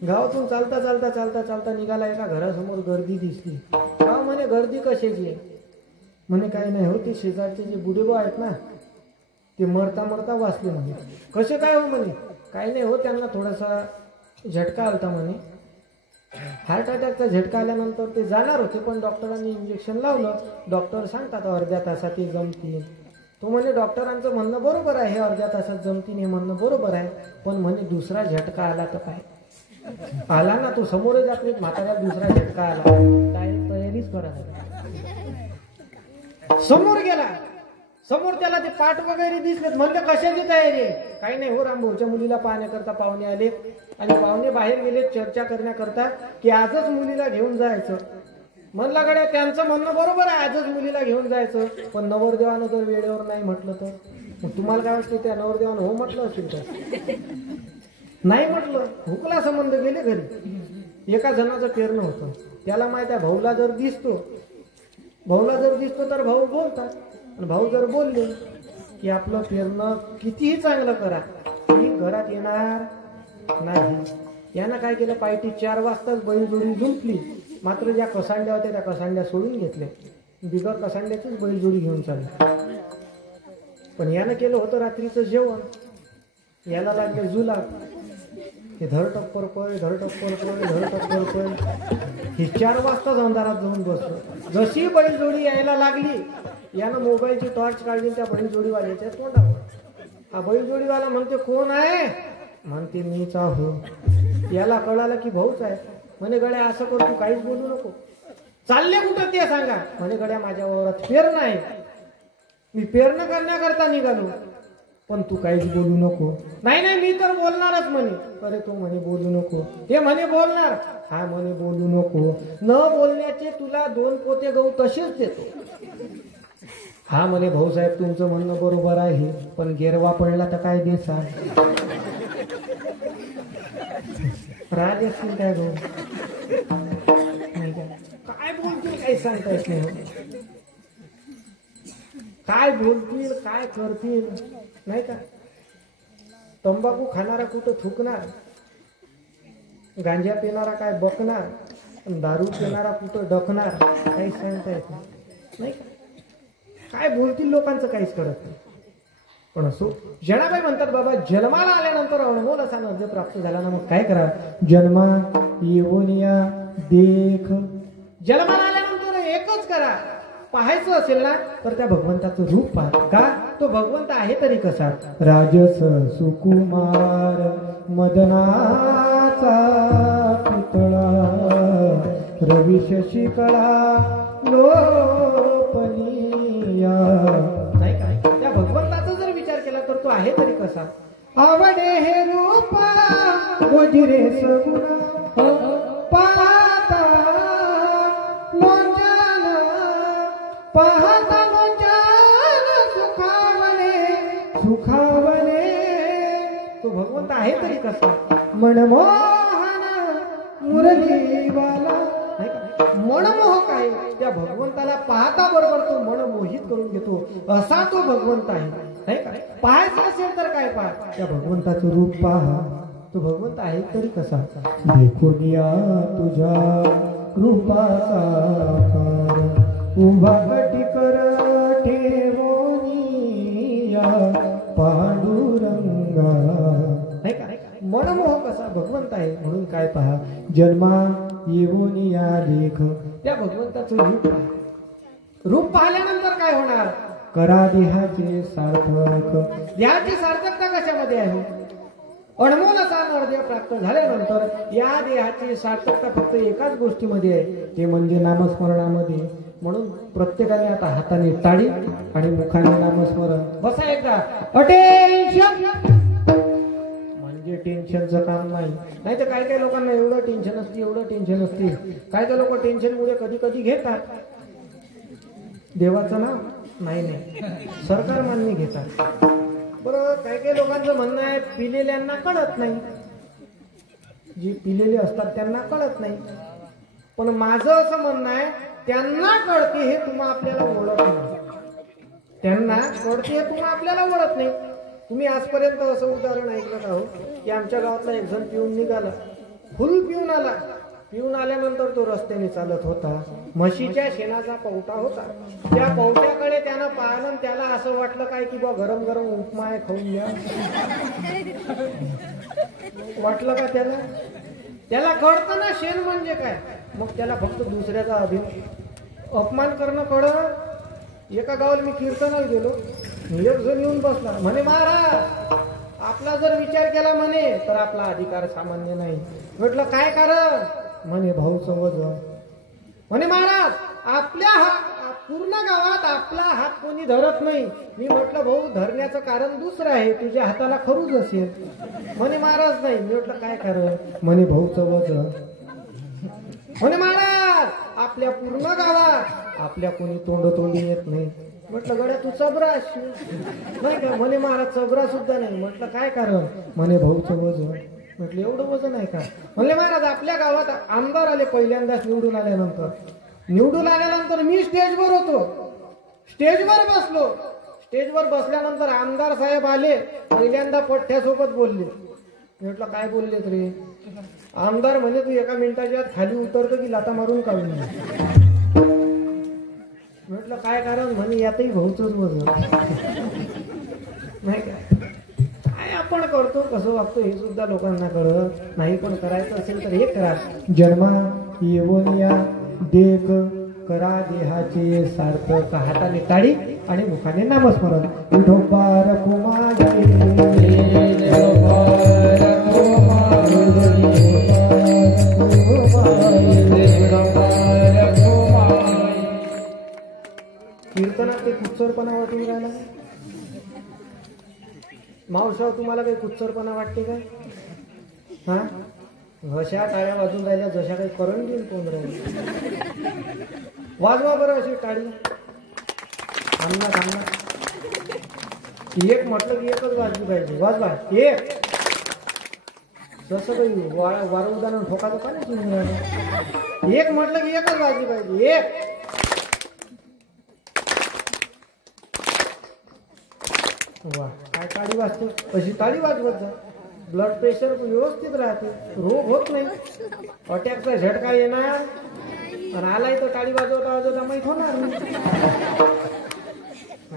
गावातून चालता चालता चालता चालता निघाला, एका घरासमोर गर्दी दिसली. का म्हणे गर्दी कशाची? म्हणे काही नाही हो, ते शेजारचे जे बुडेबा आहेत ना, ते मरता मरता वाचले म्हणे. कसे काय हो म्हणे? काही नाही हो, त्यांना थोडासा झटका आलता म्हणे. हार्ट अटॅकचा झटका आल्यानंतर ते जाणार होते, पण डॉक्टरांनी इंजेक्शन लावलं. डॉक्टर सांगतात अर्ध्या तासात ते जमतील. तो म्हणे डॉक्टरांचं म्हणणं बरोबर आहे, अर्ध्या तासात जमतील हे म्हणणं बरोबर आहे, पण म्हणे दुसरा झटका आला तर काय? आला ना, तो समोर जात नाही म्हाताऱ्या. दुसरा झटका आला, डायरेक्ट तयारीच करा. समोर गेला, समोर त्याला ते पाठ वगैरे दिसलेत. म्हणलं कशाची तयारी आहे? काही नाही हो, रामभाऊच्या मुलीला पाहण्याकरता पाहुणे आले आणि पाहुणे बाहेर गेले चर्चा करण्याकरता की आजच मुलीला घेऊन जायचं. म्हणला गड्या त्यांचं म्हणणं बरोबर आहे, आजच मुलीला घेऊन जायचं, पण नवरदेवानं जर वेळेवर नाही म्हटलं तर? मग तुम्हाला काय वाटतं, त्या नवरदेवानं हो म्हटलं असेल तर? नाही म्हटलं, हुकला संबंध, गेले घरी. एका जणाचं पेरणं होतं, त्याला माहिती आहे भाऊला जर दिसतो तर भाऊ बोलतात. आणि भाऊ जर बोलले की आपलं पेरणं कितीही चांगलं करा, मी घरात येणार नाही. यानं काय केलं, पायटी 4 वाजताच बैलजोडी जुंपली. मात्र ज्या कसांड्या होत्या त्या कसांड्या सोडून घेतल्या, बिगर कसांड्याचीच बैलजोडी घेऊन चालली. पण यानं केलं होतं रात्रीचं जेवण. याला लागले जुला, हे धड टप्पर पळ, धड टप्पर पळ, धड टप्पर पळ. हे 4 वाजताच अंधारात जाऊन बसलो. जशी बैलजोडी यायला लागली, यानं मोबाईलची टॉर्च काढली त्या बैलजोडीवाल्याच्या तोंडावर. हा बैलजोडीवाला म्हणते कोण आहे? म्हणते मीच आहो. याला कळालं की भाऊच आहे. म्हणे गड्या असं कर, तू काहीच बोलू नको. चालले कुठं ते सांगा? म्हणे गड्या माझ्या वावरात पेरणं आहे, मी पेरणं करण्याकरता निघालो, पण तू काहीच बोलू नको. नाही नाही मी तर बोलणारच म्हणे. अरे तू म्हणे बोलू नको. ते म्हणे बोलणार. हा म्हणे बोलू नको. न बोलण्याचे तुला 2 पोते गहू तसेच देतो. हा म्हणे भाऊसाहेब तुमचं म्हणणं बरोबर आहे, पण गेरवा पडला तर काय देसा? राज असतील काय भाऊ? काय बोलतील काही सांगता येत नाही. काय बोलतील काय करतील नाही का? तंबाखू खाणारा कुठं थुकणार, गांजा पिणारा काय बकणार, दारू पिणारा कुठं डकणार, काही सांगता येत नाही का? काय बोलतील लोकांचं काहीच कळत नाही. पण असो, जनाबाई म्हणतात बाबा जन्माला आल्यानंतर अनमोल असा नर्द प्राप्त झाला ना, मग काय करा? जन्मा येऊन या देख. जन्माला आल्यानंतर एकच करा, पाहायचं असेल ना तर त्या भगवंताचं रूप पहा. का? तो भगवंत आहे तरी कसा? राजस सुकुमार मदनाचा पुतळा, रवी शशिकळा लोपनिया. नाही का? त्या भगवंताचा जर विचार केला तर तो आहे तरी कसा? आवडे हे रूपा वजिरे सगुणा, पाहता लोचन, पाहता लोचन सुखावणे सुखावणे. तो भगवंत आहे तरी कसा? मनमोहन मुरलीवाला. मनमोहक आहे. त्या भगवंताला पाहता बरोबर तो मन मोहित करून घेतो, असा तो भगवंत आहे नाही का? पाहायचं असेल तर काय पहा? त्या भगवंताचं रूप पहा. तो भगवंत आहे तरी कसा? देखून या तुझ्या रूपाचा आकार, उभा कटिकर ठेवोनिया पांडुरंगा. नाही का? मनमोहक असा भगवंत आहे. म्हणून काय पहा? जन्मा येऊन या लेख. त्या भगवंताचं रूप पहा. रूप पाहिल्यानंतर काय होणार? करा देहाचे सार्थक. देहाची सार्थकता कशामध्ये आहे? अनमोल असा नरदेह प्राप्त झाल्यानंतर या देहाची सार्थकता फक्त एकाच गोष्टीमध्ये आहे, ते म्हणजे नामस्मरणामध्ये. म्हणून प्रत्येकाने आता हाताने टाळी आणि मुखाने नामस्मरण. बसा एकदा. अटेन्शन. म्हणजे टेन्शनचं काम नाही. नाही तर काय लोकांना एवढं टेन्शन असते, एवढं टेन्शन असते. काय लोक टेन्शनमुळे कधी कधी घेतात देवाचं नाव. नाही सरकार मान्य घेतात. बरं, काही लोकांचं म्हणणं आहे पिलेल्यांना कळत नाही. जी पिलेले असतात त्यांना कळत नाही. पण माझं असं म्हणणं आहे त्यांना कळते हे तुम्हा आपल्याला ओळख नाही. त्यांना कळते हे तुम्हा आपल्याला ओळख नाही. तुम्ही आजपर्यंत असं उदाहरण ऐकलं आहोत की आमच्या गावातला एक जण पिऊन निघाला, फुल पिऊन आला पिऊन आल्यानंतर तो रस्त्याने चालत होता. म्हशीच्या शेणाचा पवटा होता. त्या पवट्याकडे त्यानं पाहिलं आणि त्याला असं वाटलं काय की बा गरम गरम उपमा आहे खाऊन घ्या. वाटलं का त्याला? त्याला कळतं ना शेण म्हणजे काय. मग त्याला फक्त दुसऱ्याचा अपमान करणं कळलं. एका गावाला मी कीर्तनाला गेलो. एक जण येऊन बसला म्हणे महाराज आपला जर विचार केला म्हणे तर आपला अधिकार सामान्य नाही. म्हटलं काय कारण? म्हणे भाऊचं वजन. म्हणे महाराज आपल्या पूर्ण गावात आपला हात कोणी धरत नाही. मी म्हटलं भाऊ धरण्याचं कारण दुसरं आहे, तुझ्या हाताला खरूच असेल. म्हणे महाराज नाही. मी म्हटलं काय कारण? म्हणे भाऊचं वजन. म्हणे महाराज आपल्या पूर्ण गावात आपल्या कोणी तोंडी येत नाही. म्हटलं गड्या तू चबरा नाही का? म्हणे महाराज चबरा सुद्धा नाही. म्हटलं काय कारण? म्हणे भाऊचं वजन. म्हटलं एवढं वजन आहे का? म्हणले महाराज आपल्या गावात आमदार आले पहिल्यांदाच निवडून आल्यानंतर मी स्टेजवर होतो. स्टेजवर बसलो. स्टेजवर बसल्यानंतर आमदार साहेब आले. पहिल्यांदा पठ्ठ्यासोबत बोलले. म्हटलं काय बोललेत रे? आमदार म्हणे तू एका मिनिटाच्या आत खाली उतरतो की लाता मारून काढून. म्हटलं काय कारण? म्हणे यातही भाऊचंच वजन. नाही काय आपण करतो कसं वागतो हे सुद्धा लोकांना कळत नाही. पण करायचं असेल तर हे करा. जन्मा येऊन या देख करा देहाचे सार्थक. हाताने टाळी आणि मुखाने नामस्मरण. विठोबार कीर्तनात ते कुच्चरपणा वाटून राहिला. मावसाव तुम्हाला काही कुच्चरपणा वाटते काय? हा घशा टाळ्या वाजून राहिल्या जशा काही करंट येईल कोण राहील. वाजवा बरं अशी टाळी. थांबना. एक म्हटलं की एकच वाजली पाहिजे. वाजवा एक. जसं काही वारवदानं ठोका तो का नाही. एक म्हटलं की एकच वाजली पाहिजे. एक. वा काय टाळी वाजते. अशी टाळी वाजवत जा. ब्लड प्रेशर व्यवस्थित राहते. रोग होत नाही. अटॅकचा झटका येणार आणि आलाय तर टाळी वाजवता माहीत होणार नाही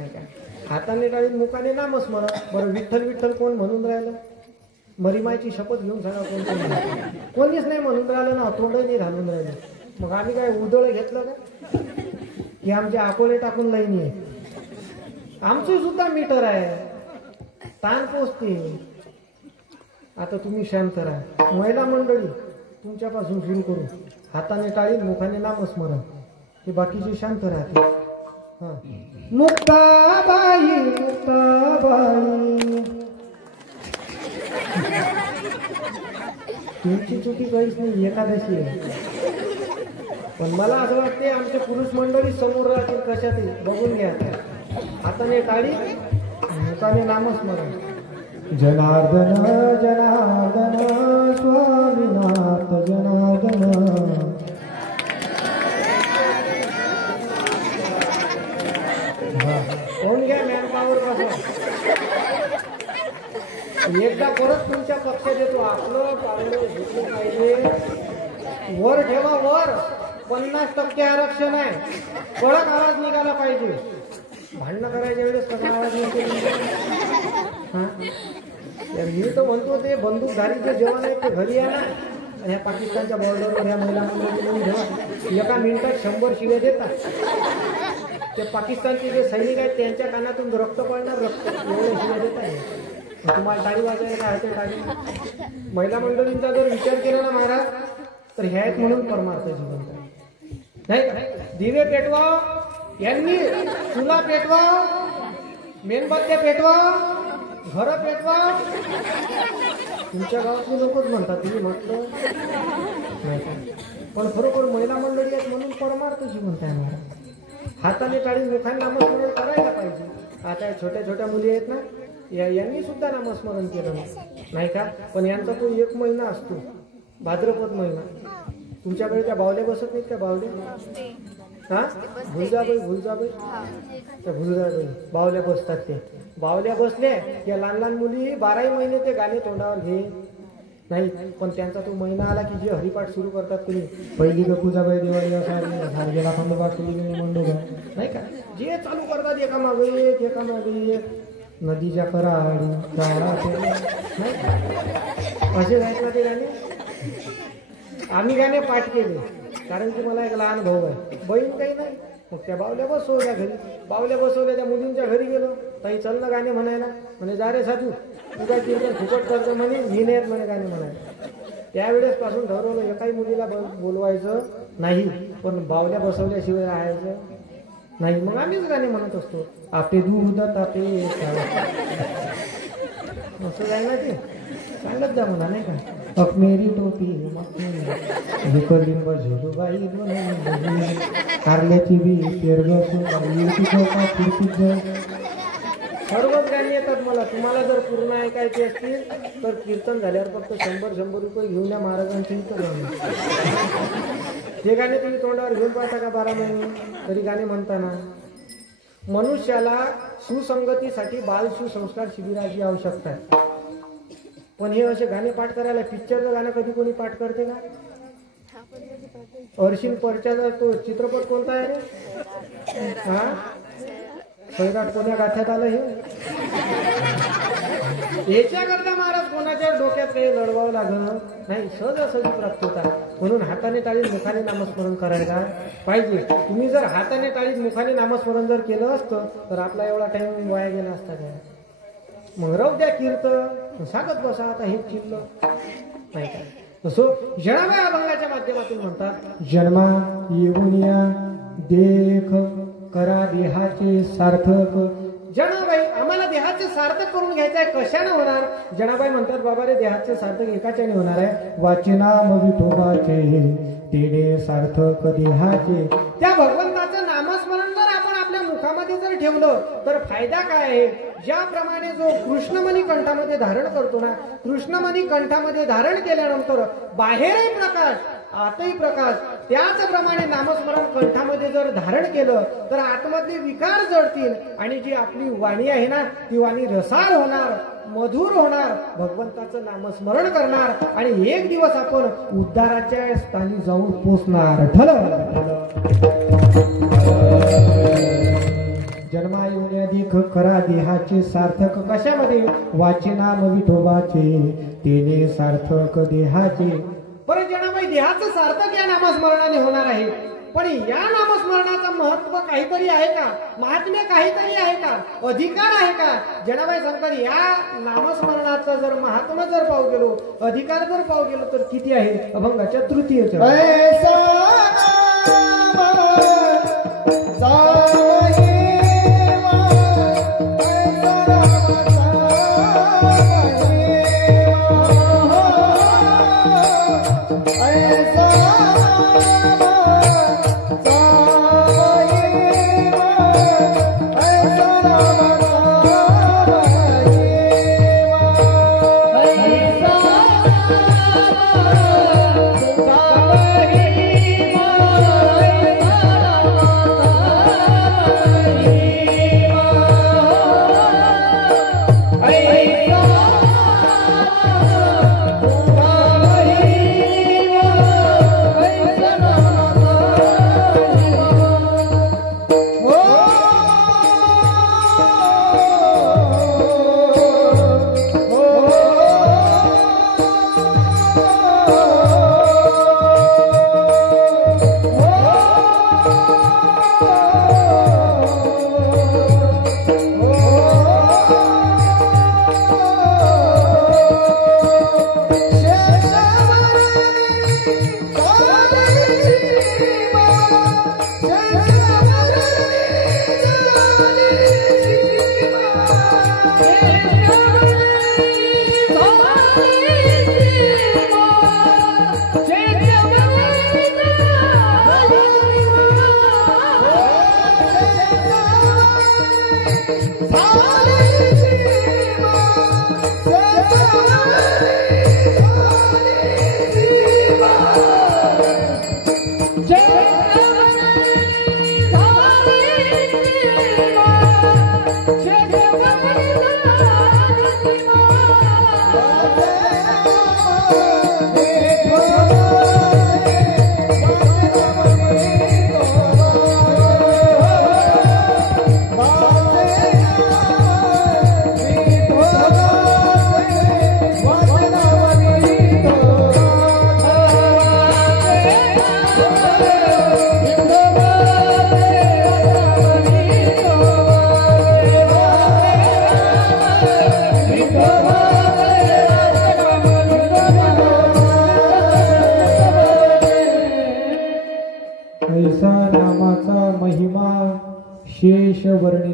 काय. हाताने टाळी मुखाने नामस्मरण. बरं विठ्ठल विठ्ठल कोण म्हणून राहिलं? मरीमायची शपथ घेऊन सांगा कोणीच नाही म्हणून राहिलं ना. तोंडही नाही घालून राहिलं. मग आम्ही काय उदळ घेतलं का की आमचे अकोले टाकून लाईनी आहे? आमचं सुद्धा मीटर आहे. ताण पोचते. आता तुम्ही शांत राहा. महिला मंडळी तुमच्यापासून सुरू करू. हाताने टाळी मुखाने नामस्मरण. हे बाकीचे शांत राहते. हा मुक्ताबाई तुमची चुकी काहीच नाही. एकादशी आहे. पण मला असं वाटते आमचे पुरुष मंडळी समोर राहतील कशातही. बघून घ्या. हाताने टाळी मुखाने नामस्मरण. जनार्दन जनार्दन स्वामीनाथ जनार्दन. कोण घ्या मॅनपावर बसा. एकदा परत तुमच्या पक्षात येतो. आपलं पावलं घेतलं पाहिजे. वर ठेवा वर. 50% आरक्षण आहे. कडक आवाज निघाला पाहिजे. भांडणं करायच्या वेळेस सगळा आवाज मी तर म्हणतो ते बंदूकधारीचे जवान आहेत ते घरी या ना. आणि ह्या पाकिस्तानच्या बॉर्डरवर ह्या महिला मंडळी ठेवा. एका मिनिटात 100 शिव्या देतात. ते पाकिस्तानचे जे सैनिक आहेत त्यांच्या कानातून रक्त पडणार. रक्त एवढे शिव्या देतात. तुम्हाला टाळी वाजायला काय होते? टाळी. महिला मंडळींचा जर विचार केला ना महाराज तर ह्या आहेत म्हणून परमार्थ जीवन नाही का. दिवे पेटवा. यांनी चुला पेटवा. मेणबत्त्या पेटवा. घर पेटवा. तुमच्या गावातले लोकच म्हणतात. तुम्ही म्हटलं नाही. पण खरोखर महिला मंडळी आहेत म्हणून परमार्थ जीवन काय महाराज. हाताने टाळी मुखाने नामस्मरण करायला पाहिजे. आता छोट्या छोट्या मुली आहेत ना यांनी सुद्धा नामस्मरण केलं नाही का. पण यांचा तो 1 महिना असतो भाद्रपद महिना. तुमच्याकडे त्या बावल्या बसत नाहीत का? बावल्या हा भुलजाबाई त्या भुलजाबाई बावल्या बसतात. ते बावल्या बसल्या या लहान लहान मुली 12 महिने ते गाणे तोंडावर घे. नाही, पण त्यांचा तो महिना आला की जे हरिपाठ सुरू करतात तुम्ही, पहिली गपूजाबाई दिवाळी असा गेला खंडोबा मंडोबा नाही का, जे चालू करतात एका मागे एक नदीच्या कराड नाही असे गायत ना ते गाणे. आम्ही गाणे पाठ केले कारण की मला एक लहान भाऊ आहे, बहीण काही नाही. मग त्या बावल्या बसवल्या घरी, बावल्या बसवल्या त्या मुलींच्या घरी गेलो, ताई चल ना गाणे म्हणायला. म्हणे जा रे साधू, तू काय कीर्तन फुकट करतो म्हणे, मी नाही येत म्हणे गाणे म्हणायला. त्यावेळेस पासून ठरवलं एकाही मुलीला बोलवायचं नाही, पण बावल्या बसवल्याशिवाय राहायचं नाही. मग आम्हीच गाणे म्हणत असतो, आपे दूध तापे असं जाय ना ते सांगत जा म्हणा नाही का. अब मेरी टोपी बाई कारल्याची बी सर्वच गाणी येतात मला. तुम्हाला जर पूर्ण ऐकायचे असतील तर कीर्तन झाल्यावर फक्त 100 रुपये घेऊन या महाराजांचे इथं. ते गाणे तुम्ही तोंडावर घेऊन पाहता का 12 महिने तरी गाणे म्हणताना. मनुष्याला सुसंगतीसाठी बाल सुसंस्कार शिबिराची आवश्यकता आहे. पण हे असे गाणे पाठ करायला, पिक्चरचं गाणं कधी कोणी पाठ करते का? अर्शिन परचाचा तो चित्रपट कोणता आहे रे? हा सैराट कोण्या गाथ्यात आलं हे? याच्याकरता महाराज कोणाच्या डोक्यात काही लढवावं लागत नाही, सहजासहजी प्राप्त होता. म्हणून हाताने टाळीत मुखाने नामस्मरण करायला पाहिजे. तुम्ही जर हाताने टाळीत मुखाने नामस्मरण जर केलं असतं तर आपला एवढा टाइम वाया गेला असता काय. मग राहू द्या कीर्तन, सांगत बसा आता हे चिल्लं नाही काय. तसो जनाबाई अभंगाच्या माध्यमातून म्हणतात, जन्मा येऊन या देख करा देहाचे सार्थक. जनाबाई आम्हाला देहाचे सार्थक करून घ्यायचं आहे, कशाने होणार? जनाबाई म्हणतात, बाबा रे देहाचे सार्थक एकाच्याने होणार आहे, वाचनाम विठोबाचे तेने सार्थक देहाचे. त्या भगवंताचं नामस्मरण जर आपण आपल्या मुखामध्ये जर ठेवलं तर फायदा काय आहे? ज्याप्रमाणे जो कृष्णमणी कंठामध्ये धारण करतो ना, कृष्णमणी कंठामध्ये धारण केल्यानंतर बाहेरही प्रकाश आतही प्रकाश, त्याचप्रमाणे नामस्मरण कंठामध्ये जर धारण केलं तर आतमधले विकार जळतील आणि जी आपली वाणी आहे ना ती वाणी रसाळ होणार, मधुर होणार, भगवंताचं नामस्मरण करणार आणि एक दिवस आपण उद्धाराच्या स्थानी जाऊन पोचणार. जन्मा येऊन अधिक करा देहाचे सार्थक. कशामध्ये? वाचनाम विठोबाचे तेने सार्थक देहाचे. बरं जनाबाई देहाचं सार्थक या नामस्मरणाने होणार आहे, पण या नामस्मरणाचं महत्व काहीतरी आहे का? महात्म्य काहीतरी आहे का? अधिकार आहे का? जनाबाई सांगतात या नामस्मरणाचं जर महात्म्य जर पाहू गेलो, अधिकार जर पाहू गेलो तर किती आहे? अभंगाच्या तृतीयच्या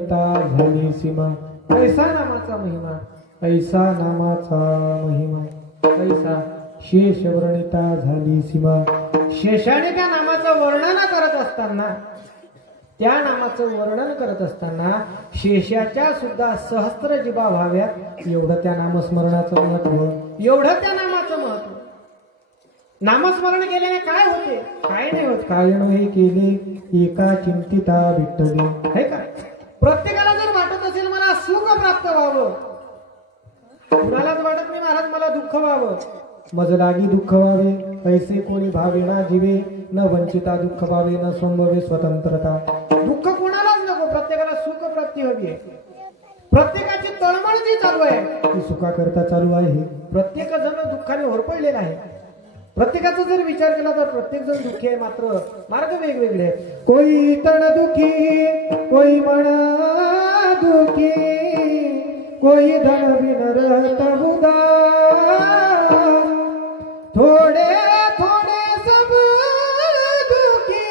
वर्णिता झाली सीमा. ऐसा नामाचा महिमा, ऐसा नामाचा महिमा, ऐसा शेष वर्णिता झाली सीमा. शेषाने त्या नामाचं वर्णन करत असताना, त्या नामाचं वर्णन करत असताना शेषाच्या सुद्धा सहस्त्र जिभा व्हाव्यात एवढं त्या नामस्मरणाचं महत्व, एवढं त्या नामाचं महत्व. नामस्मरण केल्याने काय होते? काय नाही होत. काय हे केले एका चिंतिता विठ्ठली. हे काय प्रत्येकाला जर वाटत असेल मला सुख प्राप्त व्हावं, कुणालाच वाटत नाही महाराज मला दुःख व्हावं, मज लागी दुःख व्हावे, ऐसे कोणी भावे ना जीवे, न वंचिता दुःख भावे, न संभवे स्वतंत्रता. दुःख कोणालाच नको, प्रत्येकाला सुख प्राप्ती हवी आहे. प्रत्येकाची तळमळ जी चालू आहे ती सुखाकरता चालू आहे. प्रत्येक जण दुःखाने होरपळलेला आहे. प्रत्येकाचा जर विचार केला तर प्रत्येक जण दुःखी आहे, मात्र मार्ग वेगवेगळे आहेत. कोई तण दुखी, कोई मन दुखी, कोई धन बिन रहत उदास, थोड़े थोड़े सब दुखी,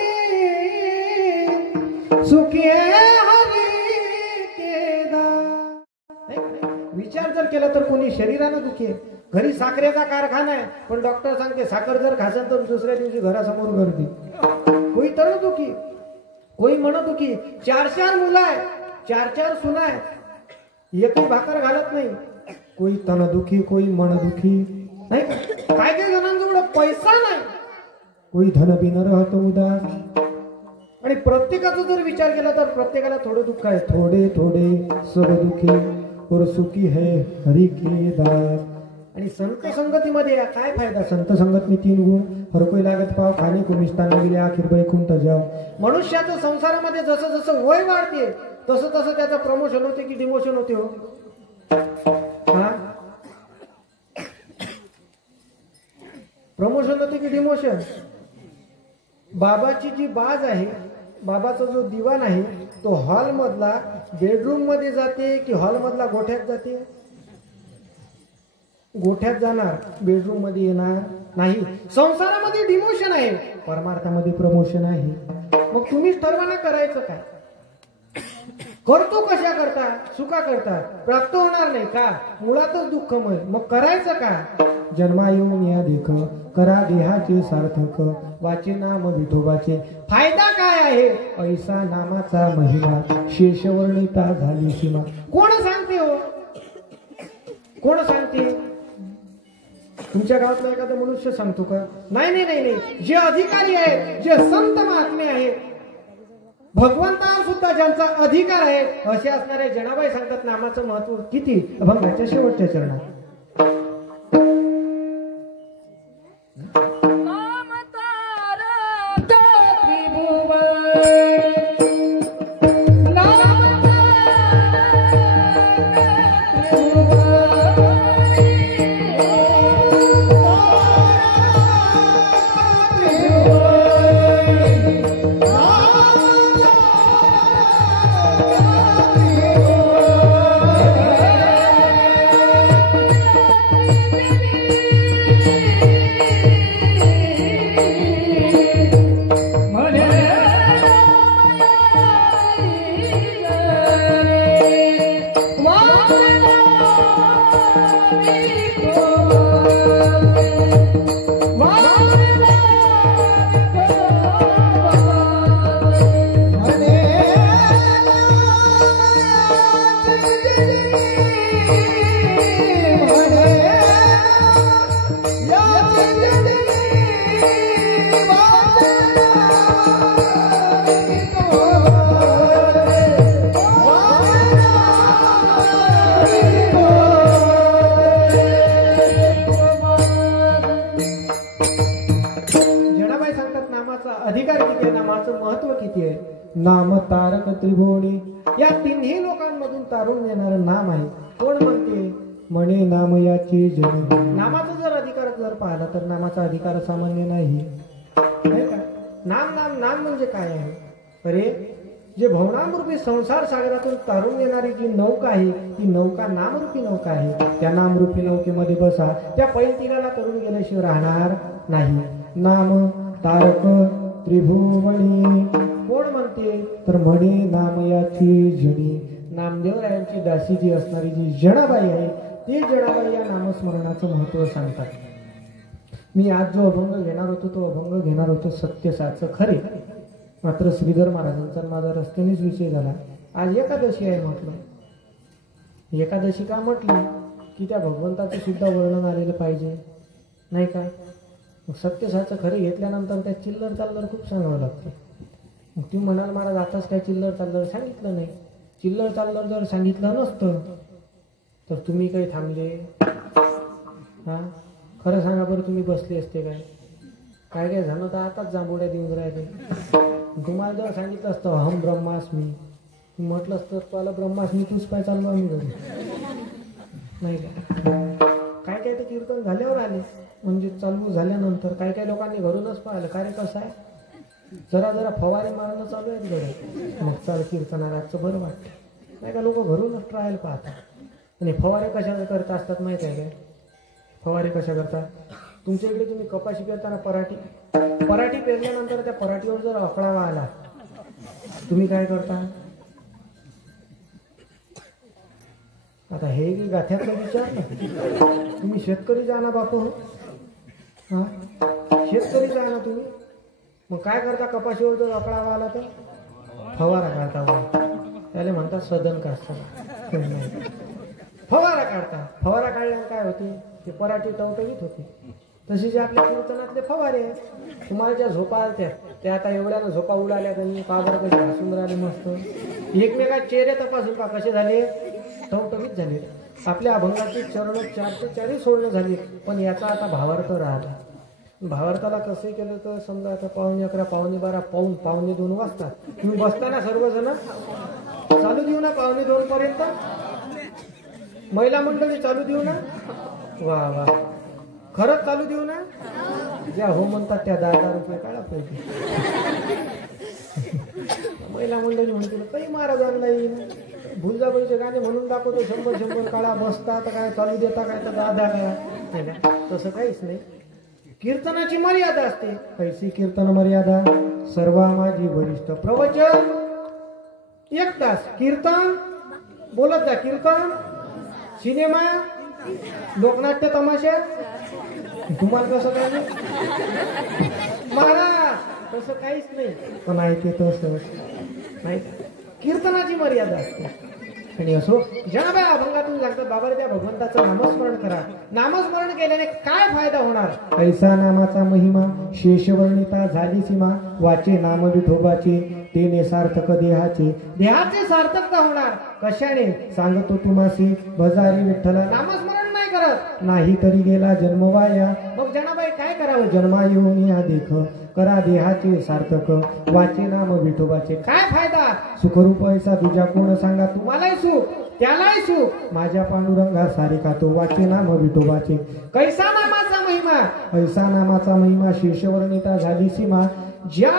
सुखी हरि के दास. विचार जर केला तर कोणी शरीरानं दुखी आहे. घरी साखरेचा कारखाना आहे, पण डॉक्टर सांगते साखर जर खाशाल तर दुसऱ्या दिवशी घरासमोर गर्दी. कोई तण दुखी, कोई मन दुखी, 4 मुलं आहे, 4 सुना आहे, एकही भाकर घालत नाही. कोई तण दुखी, कोई मन दुखी. नाही काय काही जणांजवळ पैसा नाही, कोई धन बिन रहत उदास. आणि प्रत्येकाचा जर विचार केला तर प्रत्येकाला थोडं दुःख आहे. थोडे थोडे सब दुखी और सुखी है हरि के दास. आणि संत संगतीमध्ये काय फायदा? संत संगत में 3 गुण, हर कोई लागत पाव, खाणे को मिष्टान गेले आखिर बैकुंठ जाव. मनुष्याचं संसारामध्ये जसं जसं वय वाढते तसं तसं त्याचं प्रमोशन होते की डिमोशन होते हो? हा, प्रमोशन होते की डिमोशन? बाबाची जी बाज आहे, बाबाचा जो दिवाण आहे तो हॉल मधला बेडरूम मध्ये जाते की हॉल मधला गोठ्यात जाते? गोठ्यात जाणार, बेडरूम मध्ये येणार नाही. संसारामध्ये डिमोशन आहे, परमार्थामध्ये प्रमोशन आहे. मग तुम्हीच ठरवा ना करायचं काय. करतो कशा करता? सुखा करता. प्राप्त होणार नाही का? मुळातच दुःखमय. मग करायचं का? जन्मा येऊन या देख, करा देहाचे सार्थक, वाचे नाम विठोबाचे. फायदा काय आहे? ऐसा नामाचा महिमा, शेषवर्णिता झाली सीमा. कोण सांगते हो? कोण सांगते? तुमच्या गावातला एखादा मनुष्य सांगतो का? नाही नाही नाही नाही. जे अधिकारी आहेत, जे संत महात्मे आहेत, भगवंतावर सुद्धा ज्यांचा अधिकार आहे असे असणारे जनाबाई सांगतात नामाचं महत्व किती. अभंगाच्या शेवटच्या चरणात अधिकार किती आहे, नामाचं महत्व किती आहे. नाम तारक त्रिभुवनी, या तिन्ही लोकांमधून तारून येणारं नाम आहे. कोण म्हणते? म्हणे नाम याची जन. नामाचा जर अधिकार जर पाहिला तर नामाचा अधिकार सामान्य नाही. नाम नाम नाम म्हणजे काय आहे? अरे जे भवनामरूपी संसार सागरातून तारून येणारी जी नौका आहे ती नौका नामरूपी नौका आहे. त्या नामरूपी नौकेमध्ये बसा, त्या पैलतीला तरुण गेल्याशिवाय राहणार नाही. नाम तारक त्रिभुवनी कोण म्हणते तर म्हणे नामयाची जणी नामदेवरायांची दासी जी असणारी जी जणाबाई आहे ती जणाबाई या नामस्मरणाचं महत्व सांगतात. मी आज जो अभंग घेणार होतो तो अभंग घेणार होतो सत्यसाचं खरे. मात्र श्रीधर महाराजांचा माझा रस्त्यानेच विषय झाला. आज एकादशी आहे म्हटलं. एकादशी का म्हटली की त्या भगवंताचं सुद्धा वर्णन आलेलं पाहिजे नाही का. सत्यसाचं खरे घेतल्यानंतर त्या चिल्लर चाललर खूप सांगावं लागतं. मग तुम्ही म्हणाल महाराज आताच काय चिल्लर चाललर सांगितलं नाही. चिल्लर चाललर जर सांगितलं नसतं तर तुम्ही काही थांबले हा. खरं सांगा बरं तुम्ही बसले असते काय. काय काय झालं तर आताच जांभोड्या देऊन राहिले. तुम्हाला जर सांगितलं असतं अहम ब्रह्मास्मी म्हटलं असतं तुला ब्रह्मास्मी तूच काय चाललो आम्ही घरी नाही का. काय काय तर कीर्तन झाल्यावर आले म्हणजे चालू झाल्यानंतर काय काय लोकांनी घरूनच पाहिलं काय रे कसं आहे जरा जरा फवारे मारणं चालू आहेत घरी. मग चाल कीर्तनाचं बरं वाटतं नाही का. लोक घरूनच ट्रायल पाहतात. आणि फवारे कशा करता असतात माहीत आहे काय. फवारे कशा करतात तुमच्या इकडे तुम्ही कपाशी पेरताना पराठी पेरल्यानंतर त्या पराठीवर जर अकळावा आला तुम्ही काय करता. आता हे की गाथ्यातला विचार ना. तुम्ही शेतकरी जा ना बापू हा शेतकरी जा ना तुम्ही. मग काय करता कपाशीवर जर अकळावा आला तर फवारा काढता. त्याला म्हणतात सदन काढता. फवारा काढता. फवारा काढल्यावर काय होते ते पराठी टवटवीत होते. तसे जे आपल्या कीर्तनातले फवारे तुम्हाला ज्या झोपा आल्या त्या आता एवढ्यानं झोपा उडाल्या त्यांनी पावर कसे हसून राहिले मस्त. एकमेकात चेहरे तपासून पा कसे झाले टवटवीत झाले. आपल्या अभंगाची चरण 4 ते 4 सोडणं झाली. पण याचा आता भावार्थ राहिला. भावार्थाला कसं केलं तर समजा आता 11:15 12:12 पावणे 2 वाजता तुम्ही बसताना सर्वजण चालू देऊ ना 1:15 पर्यंत. महिला मंडळी चालू देऊ ना. वा वा खरंच चालू देऊ ना. ज्या हो म्हणतात त्या 10,000 रुपये काढा पाहिजे. महिला मंडळी म्हणतील काही महाराजांना येईल भुलजाबळीचे गाणे म्हणून दाखवतो 100 काळा बसता तर काय चालू देता काय तर 10,000 तसं काहीच नाही. कीर्तनाची मर्यादा असते. कैसी कीर्तन मर्यादा सर्व माझी वरिष्ठ प्रवचन 1 तास कीर्तन बोलत जा. कीर्तन सिनेमा लोकनाट्य तमाशा तुम्हाला कसं काय महाराज तसं काहीच नाही. पण ऐकते तसं नाही. कीर्तनाची मर्यादा असते. आणि असो जनाबाई अभंगातून सांगतात बाबा त्या भगवंताचं नामस्मरण करा. नामस्मरण केल्याने काय फायदा होणार. ऐसा नामाचा महिमा शेषवर्णिता झाली सीमा वाचे नाम विठोबाचे तेने सार्थक देहाचे सार्थकता होणार. कशाने सांगतो तुम्हासी बजारी विठ्ठला नामस्मरण नाही करत नाही तरी गेला जन्म वाया. मग जनाबाई काय करावं. जन्मा येऊन या देख करा देहाचे सार्थक वाचे नाम विठोबाचे. काय फायदा. सुखरूप ऐसा तुझ्या कोण सांगा तुम्हालाही सुख त्यालाही सुख माझ्या पांडुरंगा सारे का तो वाचे नाम विठोबाचे. कैसा नामाचा महिमा ऐसा नामाचा महिमा शेषवर्णिता झाली सीमा ज्या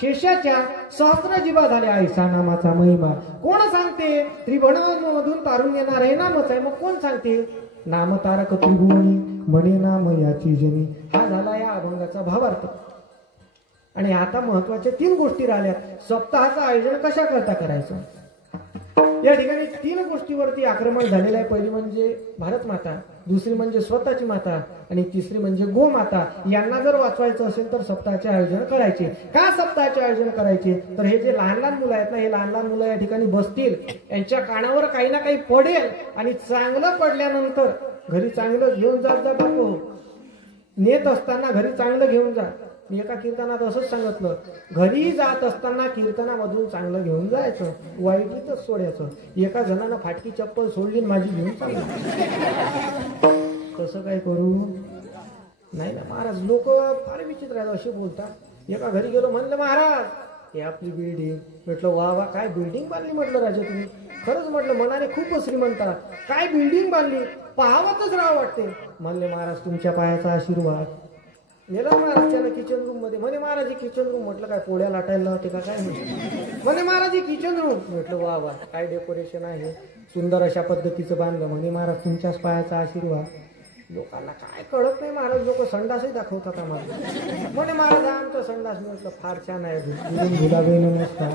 शेषाच्या सहस्र जीवा झाल्या. ऐसा नामाचा महिमा कोण सांगते. त्रिभुवनामधून तारून येणार हे नामच आहे. मग कोण सांगते. नाम तारक त्रिभुवनी म्हणे नाम याची जनी. हा झाला या अभंगाचा भावार्थ. आणि आता महत्वाच्या 3 गोष्टी राहिल्या. सप्ताहाचं आयोजन कशा करता करायचं. या ठिकाणी 3 गोष्टीवरती आक्रमण झालेलं आहे. पहिली म्हणजे भारत माता, दुसरी म्हणजे स्वतःची माता आणि तिसरी म्हणजे गोमाता. यांना जर वाचवायचं असेल तर सप्ताहाचे आयोजन करायचे. का सप्ताहाचे आयोजन करायचे तर हे जे लहान लहान मुलं आहेत ना हे लहान लहान मुलं या ठिकाणी बसतील यांच्या कानावर काही ना काही पडेल आणि चांगलं पडल्यानंतर घरी चांगलं घेऊन जात जा बापू. नेत असताना घरी चांगलं घेऊन जा. मी एका कीर्तनात असंच सांगितलं घरी जात असताना कीर्तनामधून चांगलं घेऊन जायचं वाईटच सोडायचं. एका जणानं फाटकी चप्पल सोडली माझी घेऊन चालली. तसं काय करू नाही ना महाराज. लोक फार विचित्र आहेत असे बोलतात. एका घरी गेलो म्हणलं महाराज हे आपली बिल्डिंग. म्हटलं वा वा काय बिल्डिंग बांधली म्हटलं राजा तुम्ही. खरंच म्हटलं मनाने खूप श्रीमंत काय बिल्डिंग बांधली पाहावतच राहावं वाटते. म्हणले महाराज तुमच्या पायाचा आशीर्वाद. नेला महाराज त्याला किचन रूम मध्ये. म्हणे महाराज किचन रूम. म्हटलं काय पोळ्या लाटायला होते का काय म्हणे महाराज किचन रूम. म्हटलं वा वा काय डेकोरेशन आहे सुंदर अशा पद्धतीचं बांधलं. म्हणे महाराज तुमच्याच पायाचा आशीर्वाद. लोकांना काय कळत नाही महाराज, लोक संडासही दाखवतात आम्हाला. म्हणे महाराज आमचं संडास म्हटलं फार छान आहे, गुलाबी नमस्कार.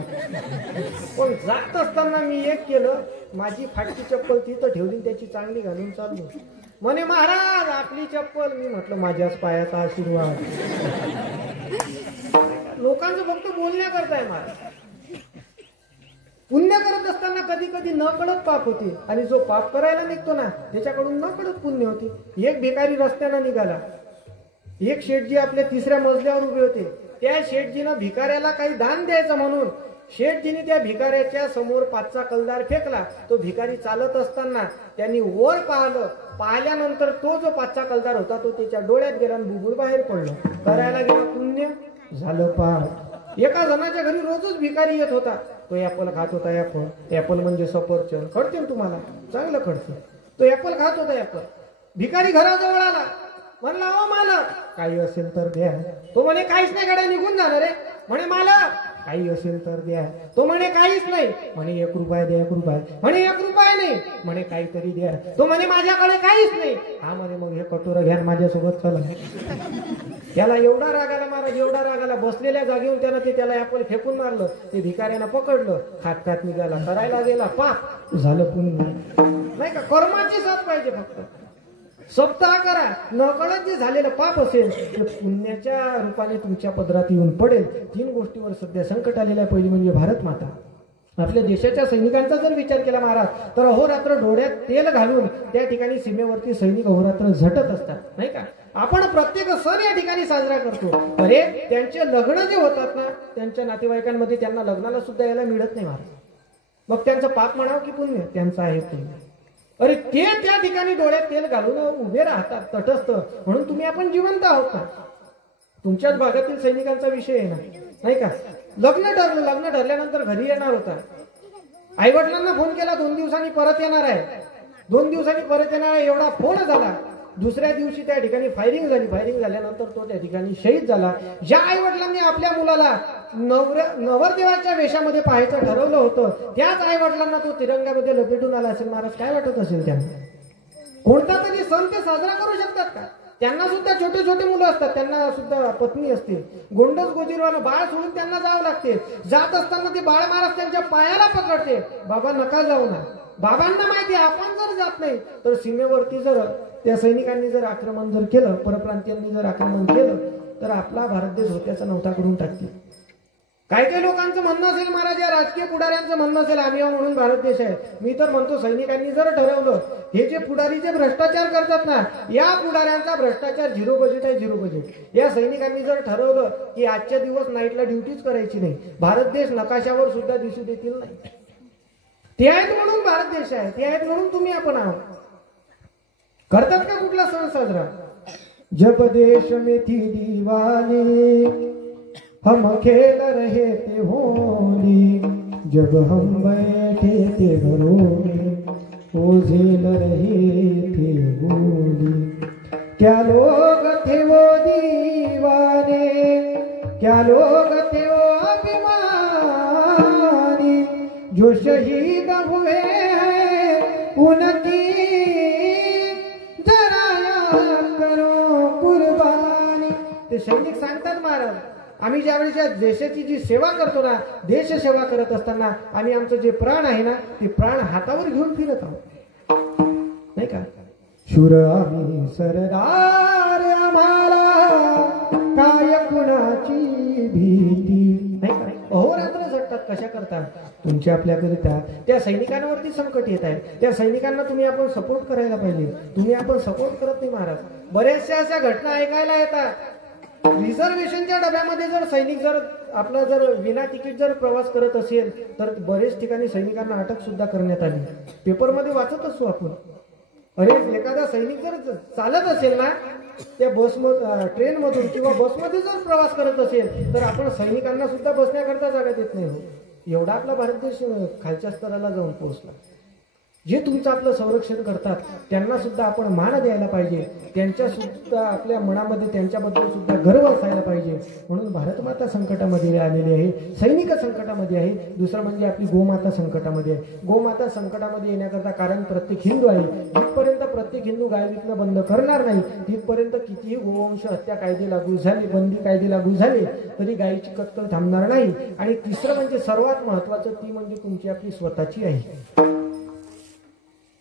पण जात असताना मी एक केलं, माझी फाटकी चप्पल तिथं ठेवली, त्याची चांगली घालून चाललो. म्हणे महाराज आपली चप्पल. मी म्हटलं माझ्याच पायाचा आशीर्वाद. लोकांचं फक्त बोलण्याकरता आहे महाराज. पुण्य करत असताना कधी कधी न कळत पाप होते, आणि जो पाप करायला निघतो ना त्याच्याकडून न कळत पुण्य होते. एक भिकारी रस्त्यानं निघाला, एक शेठजी आपल्या 3ऱ्या मजल्यावर उभे होते. त्या शेठजीनं भिकाऱ्याला काही दान द्यायचं म्हणून शेठजीने त्या भिकाऱ्याच्या समोर 5चा कलदार फेकला. तो भिकारी चालत असताना त्यांनी वर पाहिलं. पाहिल्यानंतर तो जो 5चा कलदार होता तो त्याच्या डोळ्यात गेला आणि बुबुळ बाहेर पडलं. करायला गेला पुण्य, झालं पाप. एका जणाच्या घरी रोजच भिकारी येत होता. तो ऍपल खात होता. ऍपल म्हणजे सफरचंद, कळते ना तुम्हाला, चांगलं कळतं. तो ऍपल खात होता. ऍपल. भिकारी घराजवळ आला, म्हणला ओ मालक काही असेल तर द्या. तो म्हणे काहीच नाही गाड्या, निघून जाणार रे. म्हणे मालक काही असेल तर द्या. तो म्हणे काहीच नाही. म्हणे 1 रुपया द्या, 1 रुपया. म्हणे 1 रुपया नाही. म्हणे काहीतरी द्या. तो म्हणे माझ्याकडे काहीच नाही. हा म्हणे मग हे कटोरं घ्या माझ्यासोबत चला. त्याला एवढा राग आला महाराज, एवढा राग आला, बसलेल्या जागेवर त्याला ऍपल फेकून मारलं. ते भिकाऱ्यानं पकडलं, खात खात निघाला. करायला गेला पाप, झालं पुण्य. नाही का, कर्माची साथ पाहिजे फक्त. सप्ताह करा, नकळत जे झालेलं पाप असेल ते पुण्याच्या रूपाने तुमच्या पदरात येऊन पडेल. 3 गोष्टीवर सध्या संकट आलेलं आहे. पहिली म्हणजे भारत माता. आपल्या देशाच्या सैनिकांचा जर विचार केला महाराज तर अहोरात्र डोळ्यात तेल घालून त्या ठिकाणी सीमेवरती सैनिक अहोरात्र झटत असतात, नाही का. आपण प्रत्येक सण या ठिकाणी साजरा करतो. अरे त्यांचे लग्न जे होतात ना, त्यांच्या नातेवाईकांमध्ये त्यांना लग्नाला सुद्धा यायला मिळत नाही महाराज. मग त्यांचं पाप म्हणावं की पुण्य? त्यांचं आहे पुण्य. अरे ते त्या ठिकाणी डोळ्यात तेल घालून उभे राहतात तटस्थ, म्हणून तुम्ही आपण जिवंत आहोत ना. तुमच्याच भागातील सैनिकांचा विषय आहे ना, नाही का. लग्न ठरलं, लग्न ठरल्यानंतर घरी येणार होता. आई वडिलांना फोन केला 2 दिवसांनी परत येणार आहे, 2 दिवसांनी परत येणार आहे, एवढा फोन झाला. दुसऱ्या दिवशी त्या ठिकाणी फायरिंग झाली. फायरिंग झाल्यानंतर तो त्या ठिकाणी शहीद झाला. ज्या आई वडिलांनी आपल्या मुलाला नवरदेवाच्या वेशामध्ये पाहायचं ठरवलं होतं, त्याच आई वडिलांना तो तिरंग्यामध्ये लपेटून आला असेल. महाराज काय वाटत असेल त्यांना? कोणता तरी सण ते साजरा करू शकतात का? त्यांना सुद्धा छोटे छोटे मुलं असतात, त्यांना सुद्धा पत्नी असते. गोंडस गोजीरवानं बाळ सोडून त्यांना जावं लागते. जात असताना ते बाळ महाराज त्यांच्या पायाला पकडते, बाबा नका जाऊ ना. बाबांना माहिती आपण जर जात नाही तर सीमेवरती जर त्या सैनिकांनी जर आक्रमण जर केलं, परप्रांतीयांनी जर आक्रमण केलं तर आपला भारत देश होत्याचा नव्हता करून टाकतील. काही काही लोकांचं म्हणणं असेल महाराज, या राजकीय पुढाऱ्यांचं म्हणणं असेल आम्ही म्हणून भारत देश आहे. मी तर म्हणतो सैनिकांनी जर ठरवलं, हे जे पुढारी जे भ्रष्टाचार करतात ना, या पुढाऱ्यांचा भ्रष्टाचार 0 बजेट आहे, 0 बजेट. या सैनिकांनी जर ठरवलं की आजच्या दिवस नाईटला ड्युटीच करायची नाही, भारत देश नकाशावर सुद्धा दिसू देतील नाही. ते आहेत म्हणून भारत देश आहे, ते आहेत म्हणून तुम्ही आपण आहोत. करतात का कुठला सण साजरा? जब देश में थी दीवानी हम खेल रहे थे होली, जब हम बैठे थे घरों में वो झेल रहे थे होली. क्या लोग थे वो दीवाने, क्या लोग थे वो अभिमानी, जो शहीद हुए हैं उनकी जरा याद करो कुर्बानी. ते सैनिक सांगतात महाराज, आम्ही ज्यावेळेस या देशाची जी सेवा करतो ना, देश सेवा करत असताना आम्ही आमचं जे प्राण आहे ना, ते प्राण हातावर घेऊन फिरत आहोत, नाही का. शूर आम्ही सरदार, आम्हाला काय कुणाची भीती, नाही का. अहोरात्र झटतात कशा करतात? तुमच्या आपल्याकरिता त्या सैनिकांवरती संकट येत आहे. त्या सैनिकांना तुम्ही आपण सपोर्ट करायला पाहिजे. तुम्ही आपण सपोर्ट करत नाही महाराज. बऱ्याचशा अशा घटना ऐकायला येतात. रिझर्वेशनच्या डब्यामध्ये जर सैनिक जर आपला जर विना तिकीट जर प्रवास करत असेल तर बरेच ठिकाणी सैनिकांना अटक सुद्धा करण्यात आली. पेपरमध्ये वाचत असतो आपण. अरे एखादा सैनिक जर चालत असेल ना, त्या ट्रेन मधून किंवा बसमध्ये जर प्रवास करत असेल तर आपण सैनिकांना सुद्धा बसण्याकरता जागा देत नाही. एवढा आपला भारत देश खालच्या स्तराला जाऊन पोहोचला. जे तुमचं आपलं संरक्षण करतात त्यांना सुद्धा आपण मान द्यायला पाहिजे, त्यांच्या सुद्धा आपल्या मनामध्ये त्यांच्याबद्दल सुद्धा गर्व असायला पाहिजे. म्हणून भारतमाता संकटामध्ये आलेली आहे, सैनिक संकटामध्ये आहे. दुसरं म्हणजे आपली गोमाता संकटामध्ये आहे. गोमाता संकटामध्ये येण्याकरता कारण प्रत्येक हिंदू आहे. जिथपर्यंत प्रत्येक हिंदू गाय विकणं बंद करणार नाही तिथपर्यंत कितीही गोवंश हत्या कायदे लागू झाले, बंदी कायदे लागू झाले तरी गायीची कत्तल थांबणार नाही. आणि तिसरं म्हणजे सर्वात महत्वाचं ती म्हणजे तुमची आपली स्वतःची आई,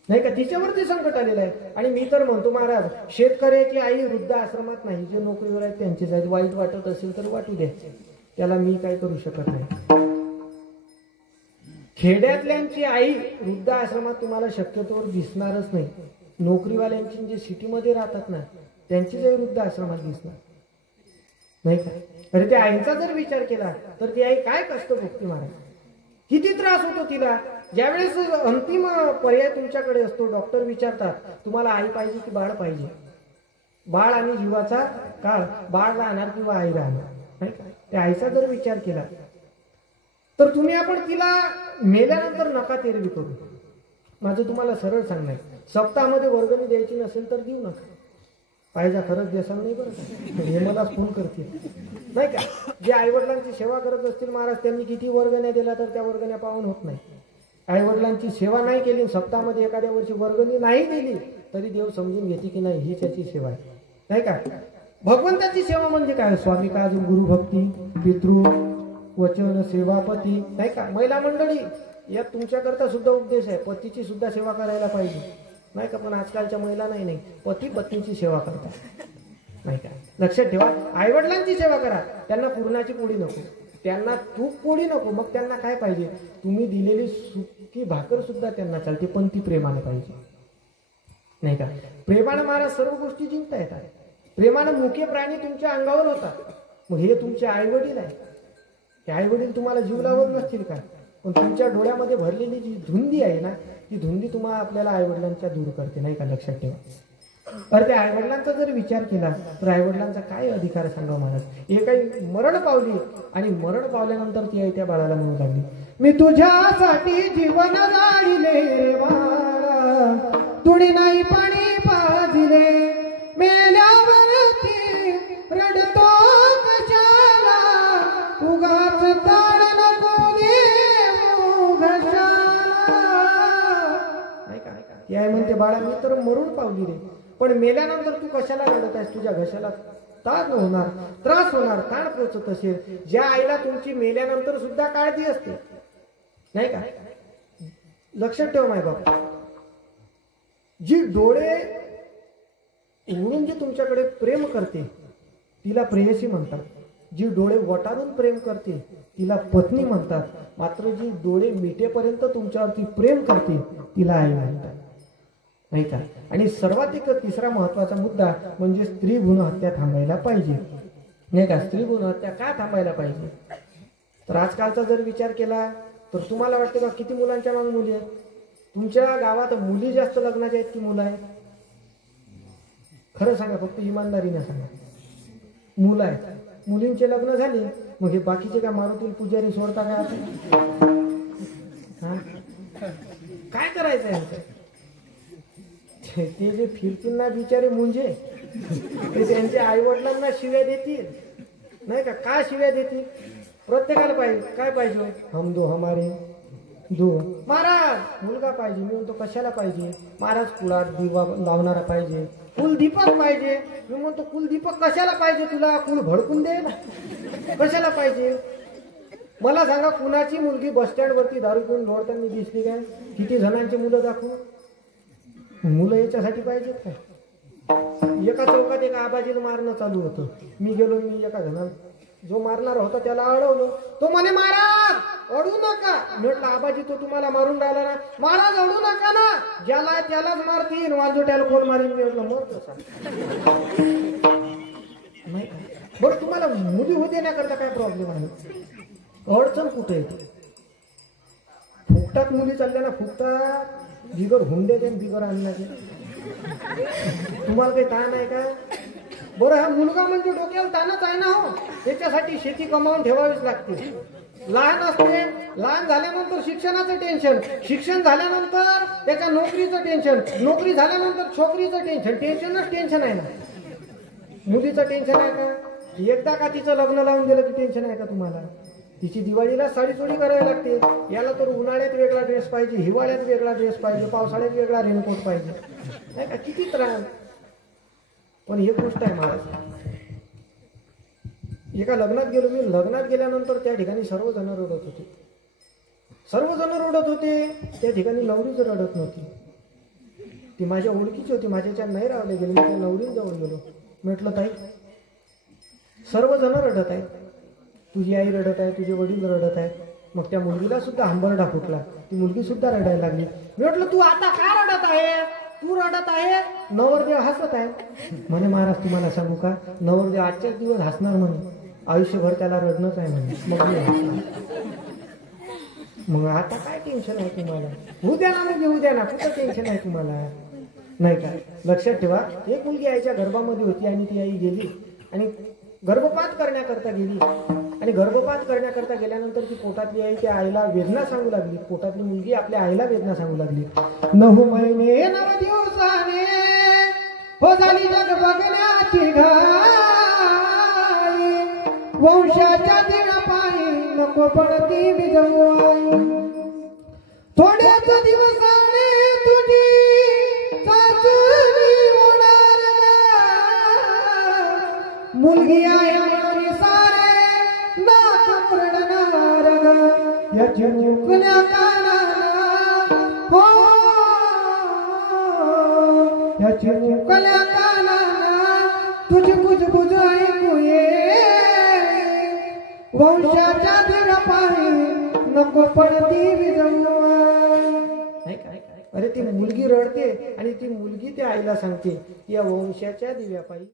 नाही का, तिच्यावरती संकट आलेलं आहे. आणि मी तर म्हणतो महाराज, शेतकऱ्याची आई वृद्ध आश्रमात नाही, जे नोकरीवर आहेत त्यांचीच आहेत. वाईट वाटत असेल तर वाटू द्या, त्याला मी काय करू शकत नाही. खेड्यातल्यांची आई वृद्ध आश्रमात तुम्हाला शक्यतोवर दिसणारच नाही. नोकरीवाल्यांची जे सिटीमध्ये राहतात ना त्यांची आई वृद्ध आश्रमात दिसणार नाही का. अरे त्या आईचा जर विचार केला तर ती आई काय कष्ट भोगते महाराज, किती त्रास होतो तिला. ज्यावेळेस अंतिम पर्याय तुमच्याकडे असतो, डॉक्टर विचारतात तुम्हाला आई पाहिजे की बाळ पाहिजे, बाळ आणि जीवाचा काळ, बाळ राहणार किंवा आई राहणार, नाही का. त्या आईचा जर विचार केला तर तुम्ही आपण तिला मेल्यानंतर नका तेरवी करू. माझं तुम्हाला सरळ सांगणार, सप्ताहामध्ये वर्गणी द्यायची नसेल तर देऊ नका. पाहिजे खरंच देसाल नाही बरं का, हे मला फोन करतील नाही का. जे आईवडिलांची सेवा करत असतील महाराज त्यांनी किती वर्गण्या दिला तर त्या वर्गण्या पाहून होत नाही. आईवडिलांची सेवा नाही केली, सप्ताहामध्ये एखाद्या वर्षी वर्गणी नाही दिली तरी देव समजून घेते की नाही ही त्याची सेवा आहे, नाही का. भगवंताची सेवा म्हणजे काय, स्वामी काज गुरु भक्ती, पितृ वचन सेवापती, नाही का. महिला मंडळी यात तुमच्याकरता सुद्धा उपदेश आहे, पतीची सुद्धा सेवा करायला पाहिजे, नाही का. पण आजकालच्या महिला नाही पती पत्नीची सेवा करतात, नाही का. लक्षात ठेवा, आईवडिलांची सेवा करा, त्यांना पुरणाची पोळी नको, त्यांना तूप पोळी नको, मग त्यांना काय पाहिजे, तुम्ही दिलेली सुकी भाकर सुद्धा त्यांना चालते पण ती प्रेमाने पाहिजे, नाही का. प्रेमाने महाराज सर्व गोष्टी जिंकता येतात. प्रेमाने मुके प्राणी तुमच्या अंगावर होतात. मग हे तुमचे आईवडील आहे, ते आईवडील तुम्हाला जीव लावत नसतील का, पण तुमच्या डोळ्यामध्ये भरलेली जी धुंदी आहे ना ती धुंदी तुम्हाला आपल्याला आईवडिलांच्या दूर करते, नाही का. लक्षात ठेवा. तर त्या आईवडिलांचा जर विचार केला तर आईवडिलांचा काय अधिकार सांगा महाराज. हे काही मरण पावली आणि मरण पावल्यानंतर ती आई त्या बाळाला म्हणू लागली, मी तुझ्यासाठी जीवन जाळिले रे बाळा, तुडी नाही पाणी पाजिले, मेल्यावरती रडतो कशाला, उगाच ताण नको देऊ घशाला, नाही का. ती आई म्हणते बाळा मी तर मरून पावली रे, पण मेल्यानंतर तू कशाला रडत आहेस, तुझ्या घशाला ताण होणार, त्रास होणार, ताण पोचत असेल. ज्या आईला तुमची मेल्यानंतर सुद्धा काळजी असते, नाही का. लक्षात ठेव माय बाप, जी डोळे उघडून जी तुमच्याकडे प्रेम करते तिला प्रेयसी म्हणतात. जी डोळे वटारून प्रेम करते तिला पत्नी म्हणतात. मात्र जी डोळे मिटेपर्यंत तुमच्यावरती प्रेम करते तिला आई म्हणतात, नाही का. आणि सर्वात एक तिसरा महत्वाचा मुद्दा म्हणजे स्त्री भ्रूण हत्या थांबायला पाहिजे, नाही का. स्त्री भ्रूण हत्या का थांबायला पाहिजे तर आजकालचा जर विचार केला तर तुम्हाला वाटतं का किती मुलांच्या मागे मुली आहेत. तुमच्या गावात मुली जास्त लग्नाच्या आहेत की मुलं आहेत, खरं सांगा, फक्त इमानदारीने सांगा. मुलं आहेत, मुलींचे लग्न झाले मग हे बाकीचे काय मारुती पुजारी सोडता काय काय करायचं यांचं. ते जे फिरतील ना बिचारे मुंजे ते त्यांच्या आई वडिलांना शिव्या देतील, नाही का. का शिव्या देतील, प्रत्येकाला पाहिजे काय पाहिजे, हम दो हमारे दो. महाराज मुलगा पाहिजे, मी म्हणतो कशाला पाहिजे, महाराज कुळात दिवा लावणारा पाहिजे, कुलदीपक पाहिजे. मी म्हणतो कुलदीपक कशाला पाहिजे, तुला कुल भडकून दे ना, कशाला पाहिजे. मला सांगा कुणाची मुलगी बस स्टँड वरती दारू पिऊन लोळताना दिसली काय, किती जणांची मुलं दाखवू. मुलं याच्यासाठी पाहिजेत काय. एका चौकात एका आबाजीला मारणं चालू होतं, मी गेलो, मी एका जणाला जो मारणार होता त्याला अडवलं, तो म्हणे महाराज अडू नका. म्हटलं आबाजी तो तुम्हाला मारून राहिला ना, महाराज अडू नका ना, ज्याला त्यालाच मारतील, वाजोट्याला कोण मारेल. मी म्हटलं मग तसा नाही. बरं तुम्हाला मुली होऊ देण्याकरता काय प्रॉब्लेम आहे, अडचण कुठे येते. फुकटात मुली चालल्या ना, फुकटात बिगर हुंडे दे बिगर आणण्याचे, तुम्हाला काही ताण आहे का. बरं हा मुलगा म्हणजे डोक्याला ताणच आहे ना हो, त्याच्यासाठी शेती कमावून ठेवावीच लागते. लहान असते, लहान झाल्यानंतर शिक्षणाचं टेन्शन, शिक्षण झाल्यानंतर त्याच्या नोकरीचं टेन्शन, नोकरी झाल्यानंतर छोकरीचं टेन्शन, टेन्शनच टेन्शन आहे ना. मुलीचं टेन्शन आहे का? एकदा का तिचं लग्न लावून दिलं की टेन्शन आहे का तुम्हाला? तिची दिवाळीला साडी चोरी करावी लागते. याला तर उन्हाळ्यात वेगळा ड्रेस पाहिजे, हिवाळ्यात वेगळा ड्रेस पाहिजे, पावसाळ्यात वेगळा रेनकोट पाहिजे, नाही का? किती त्रास. पण एक गोष्ट आहे महाराज, एका लग्नात गेलो मी. लग्नात गेल्यानंतर त्या ठिकाणी सर्वजण रडत होते, सर्वजण रडत होते. त्या ठिकाणी नवरीच रडत नव्हती. ती माझ्या ओळखीची होती, माझ्याच्या नाही रावले गेले. मी त्या नवरीजवळ गेलो, म्हटलं ताई सर्वजण रडत आहेत, तुझी आई रडत आहे, तुझे वडील रडत आहेत. मग त्या मुलगीला सुद्धा हंबरडा फुटला, ती मुलगी सुद्धा रडायला लागली. मी म्हटलं तू आता का रडत आहे? तू रडत आहे, नवरदेव हसत आहे. म्हणे महाराज तुम्हाला सांगू का, नवरदेव आजच्याच दिवस हसणार म्हणे, आयुष्यभर त्याला रडणंच आहे म्हणे. मग मी हसणार. मग आता काय टेन्शन आहे तुम्हाला? उद्या ना मग उद्या ना, कुठं टेन्शन आहे तुम्हाला? नाही का? लक्षात ठेवा, एक मुलगी आईच्या गर्भामध्ये होती आणि ती आई गेली आणि गर्भपात करण्याकरता गेली. आणि गर्भपात करण्याकरता गेल्यानंतर ती पोटातली आई त्या आईला वेदना सांगू लागली. पोटातली मुलगी आपल्या आईला वेदना सांगू लागली. 9 महिने 9 दिवसाने हो झाली जग बघण्याची घाई, वंशाच्या दिव्यापायी नको पडती विजवाई. थोड्याच दिवसाने तुझी चाचणी होणार, मुलगी आहे म्हणून सारे नाक रडणार. याची मुकल्या कानाला हो, याची मुकल्या कानाला तुझी कुजबुज ऐकू ये, वंशाच्या दिव्यापायी नको पडती विजवाई. अरे ती मुलगी रडते आणि ती मुलगी त्या आईला सांगते, या वंशाच्या दिव्यापायी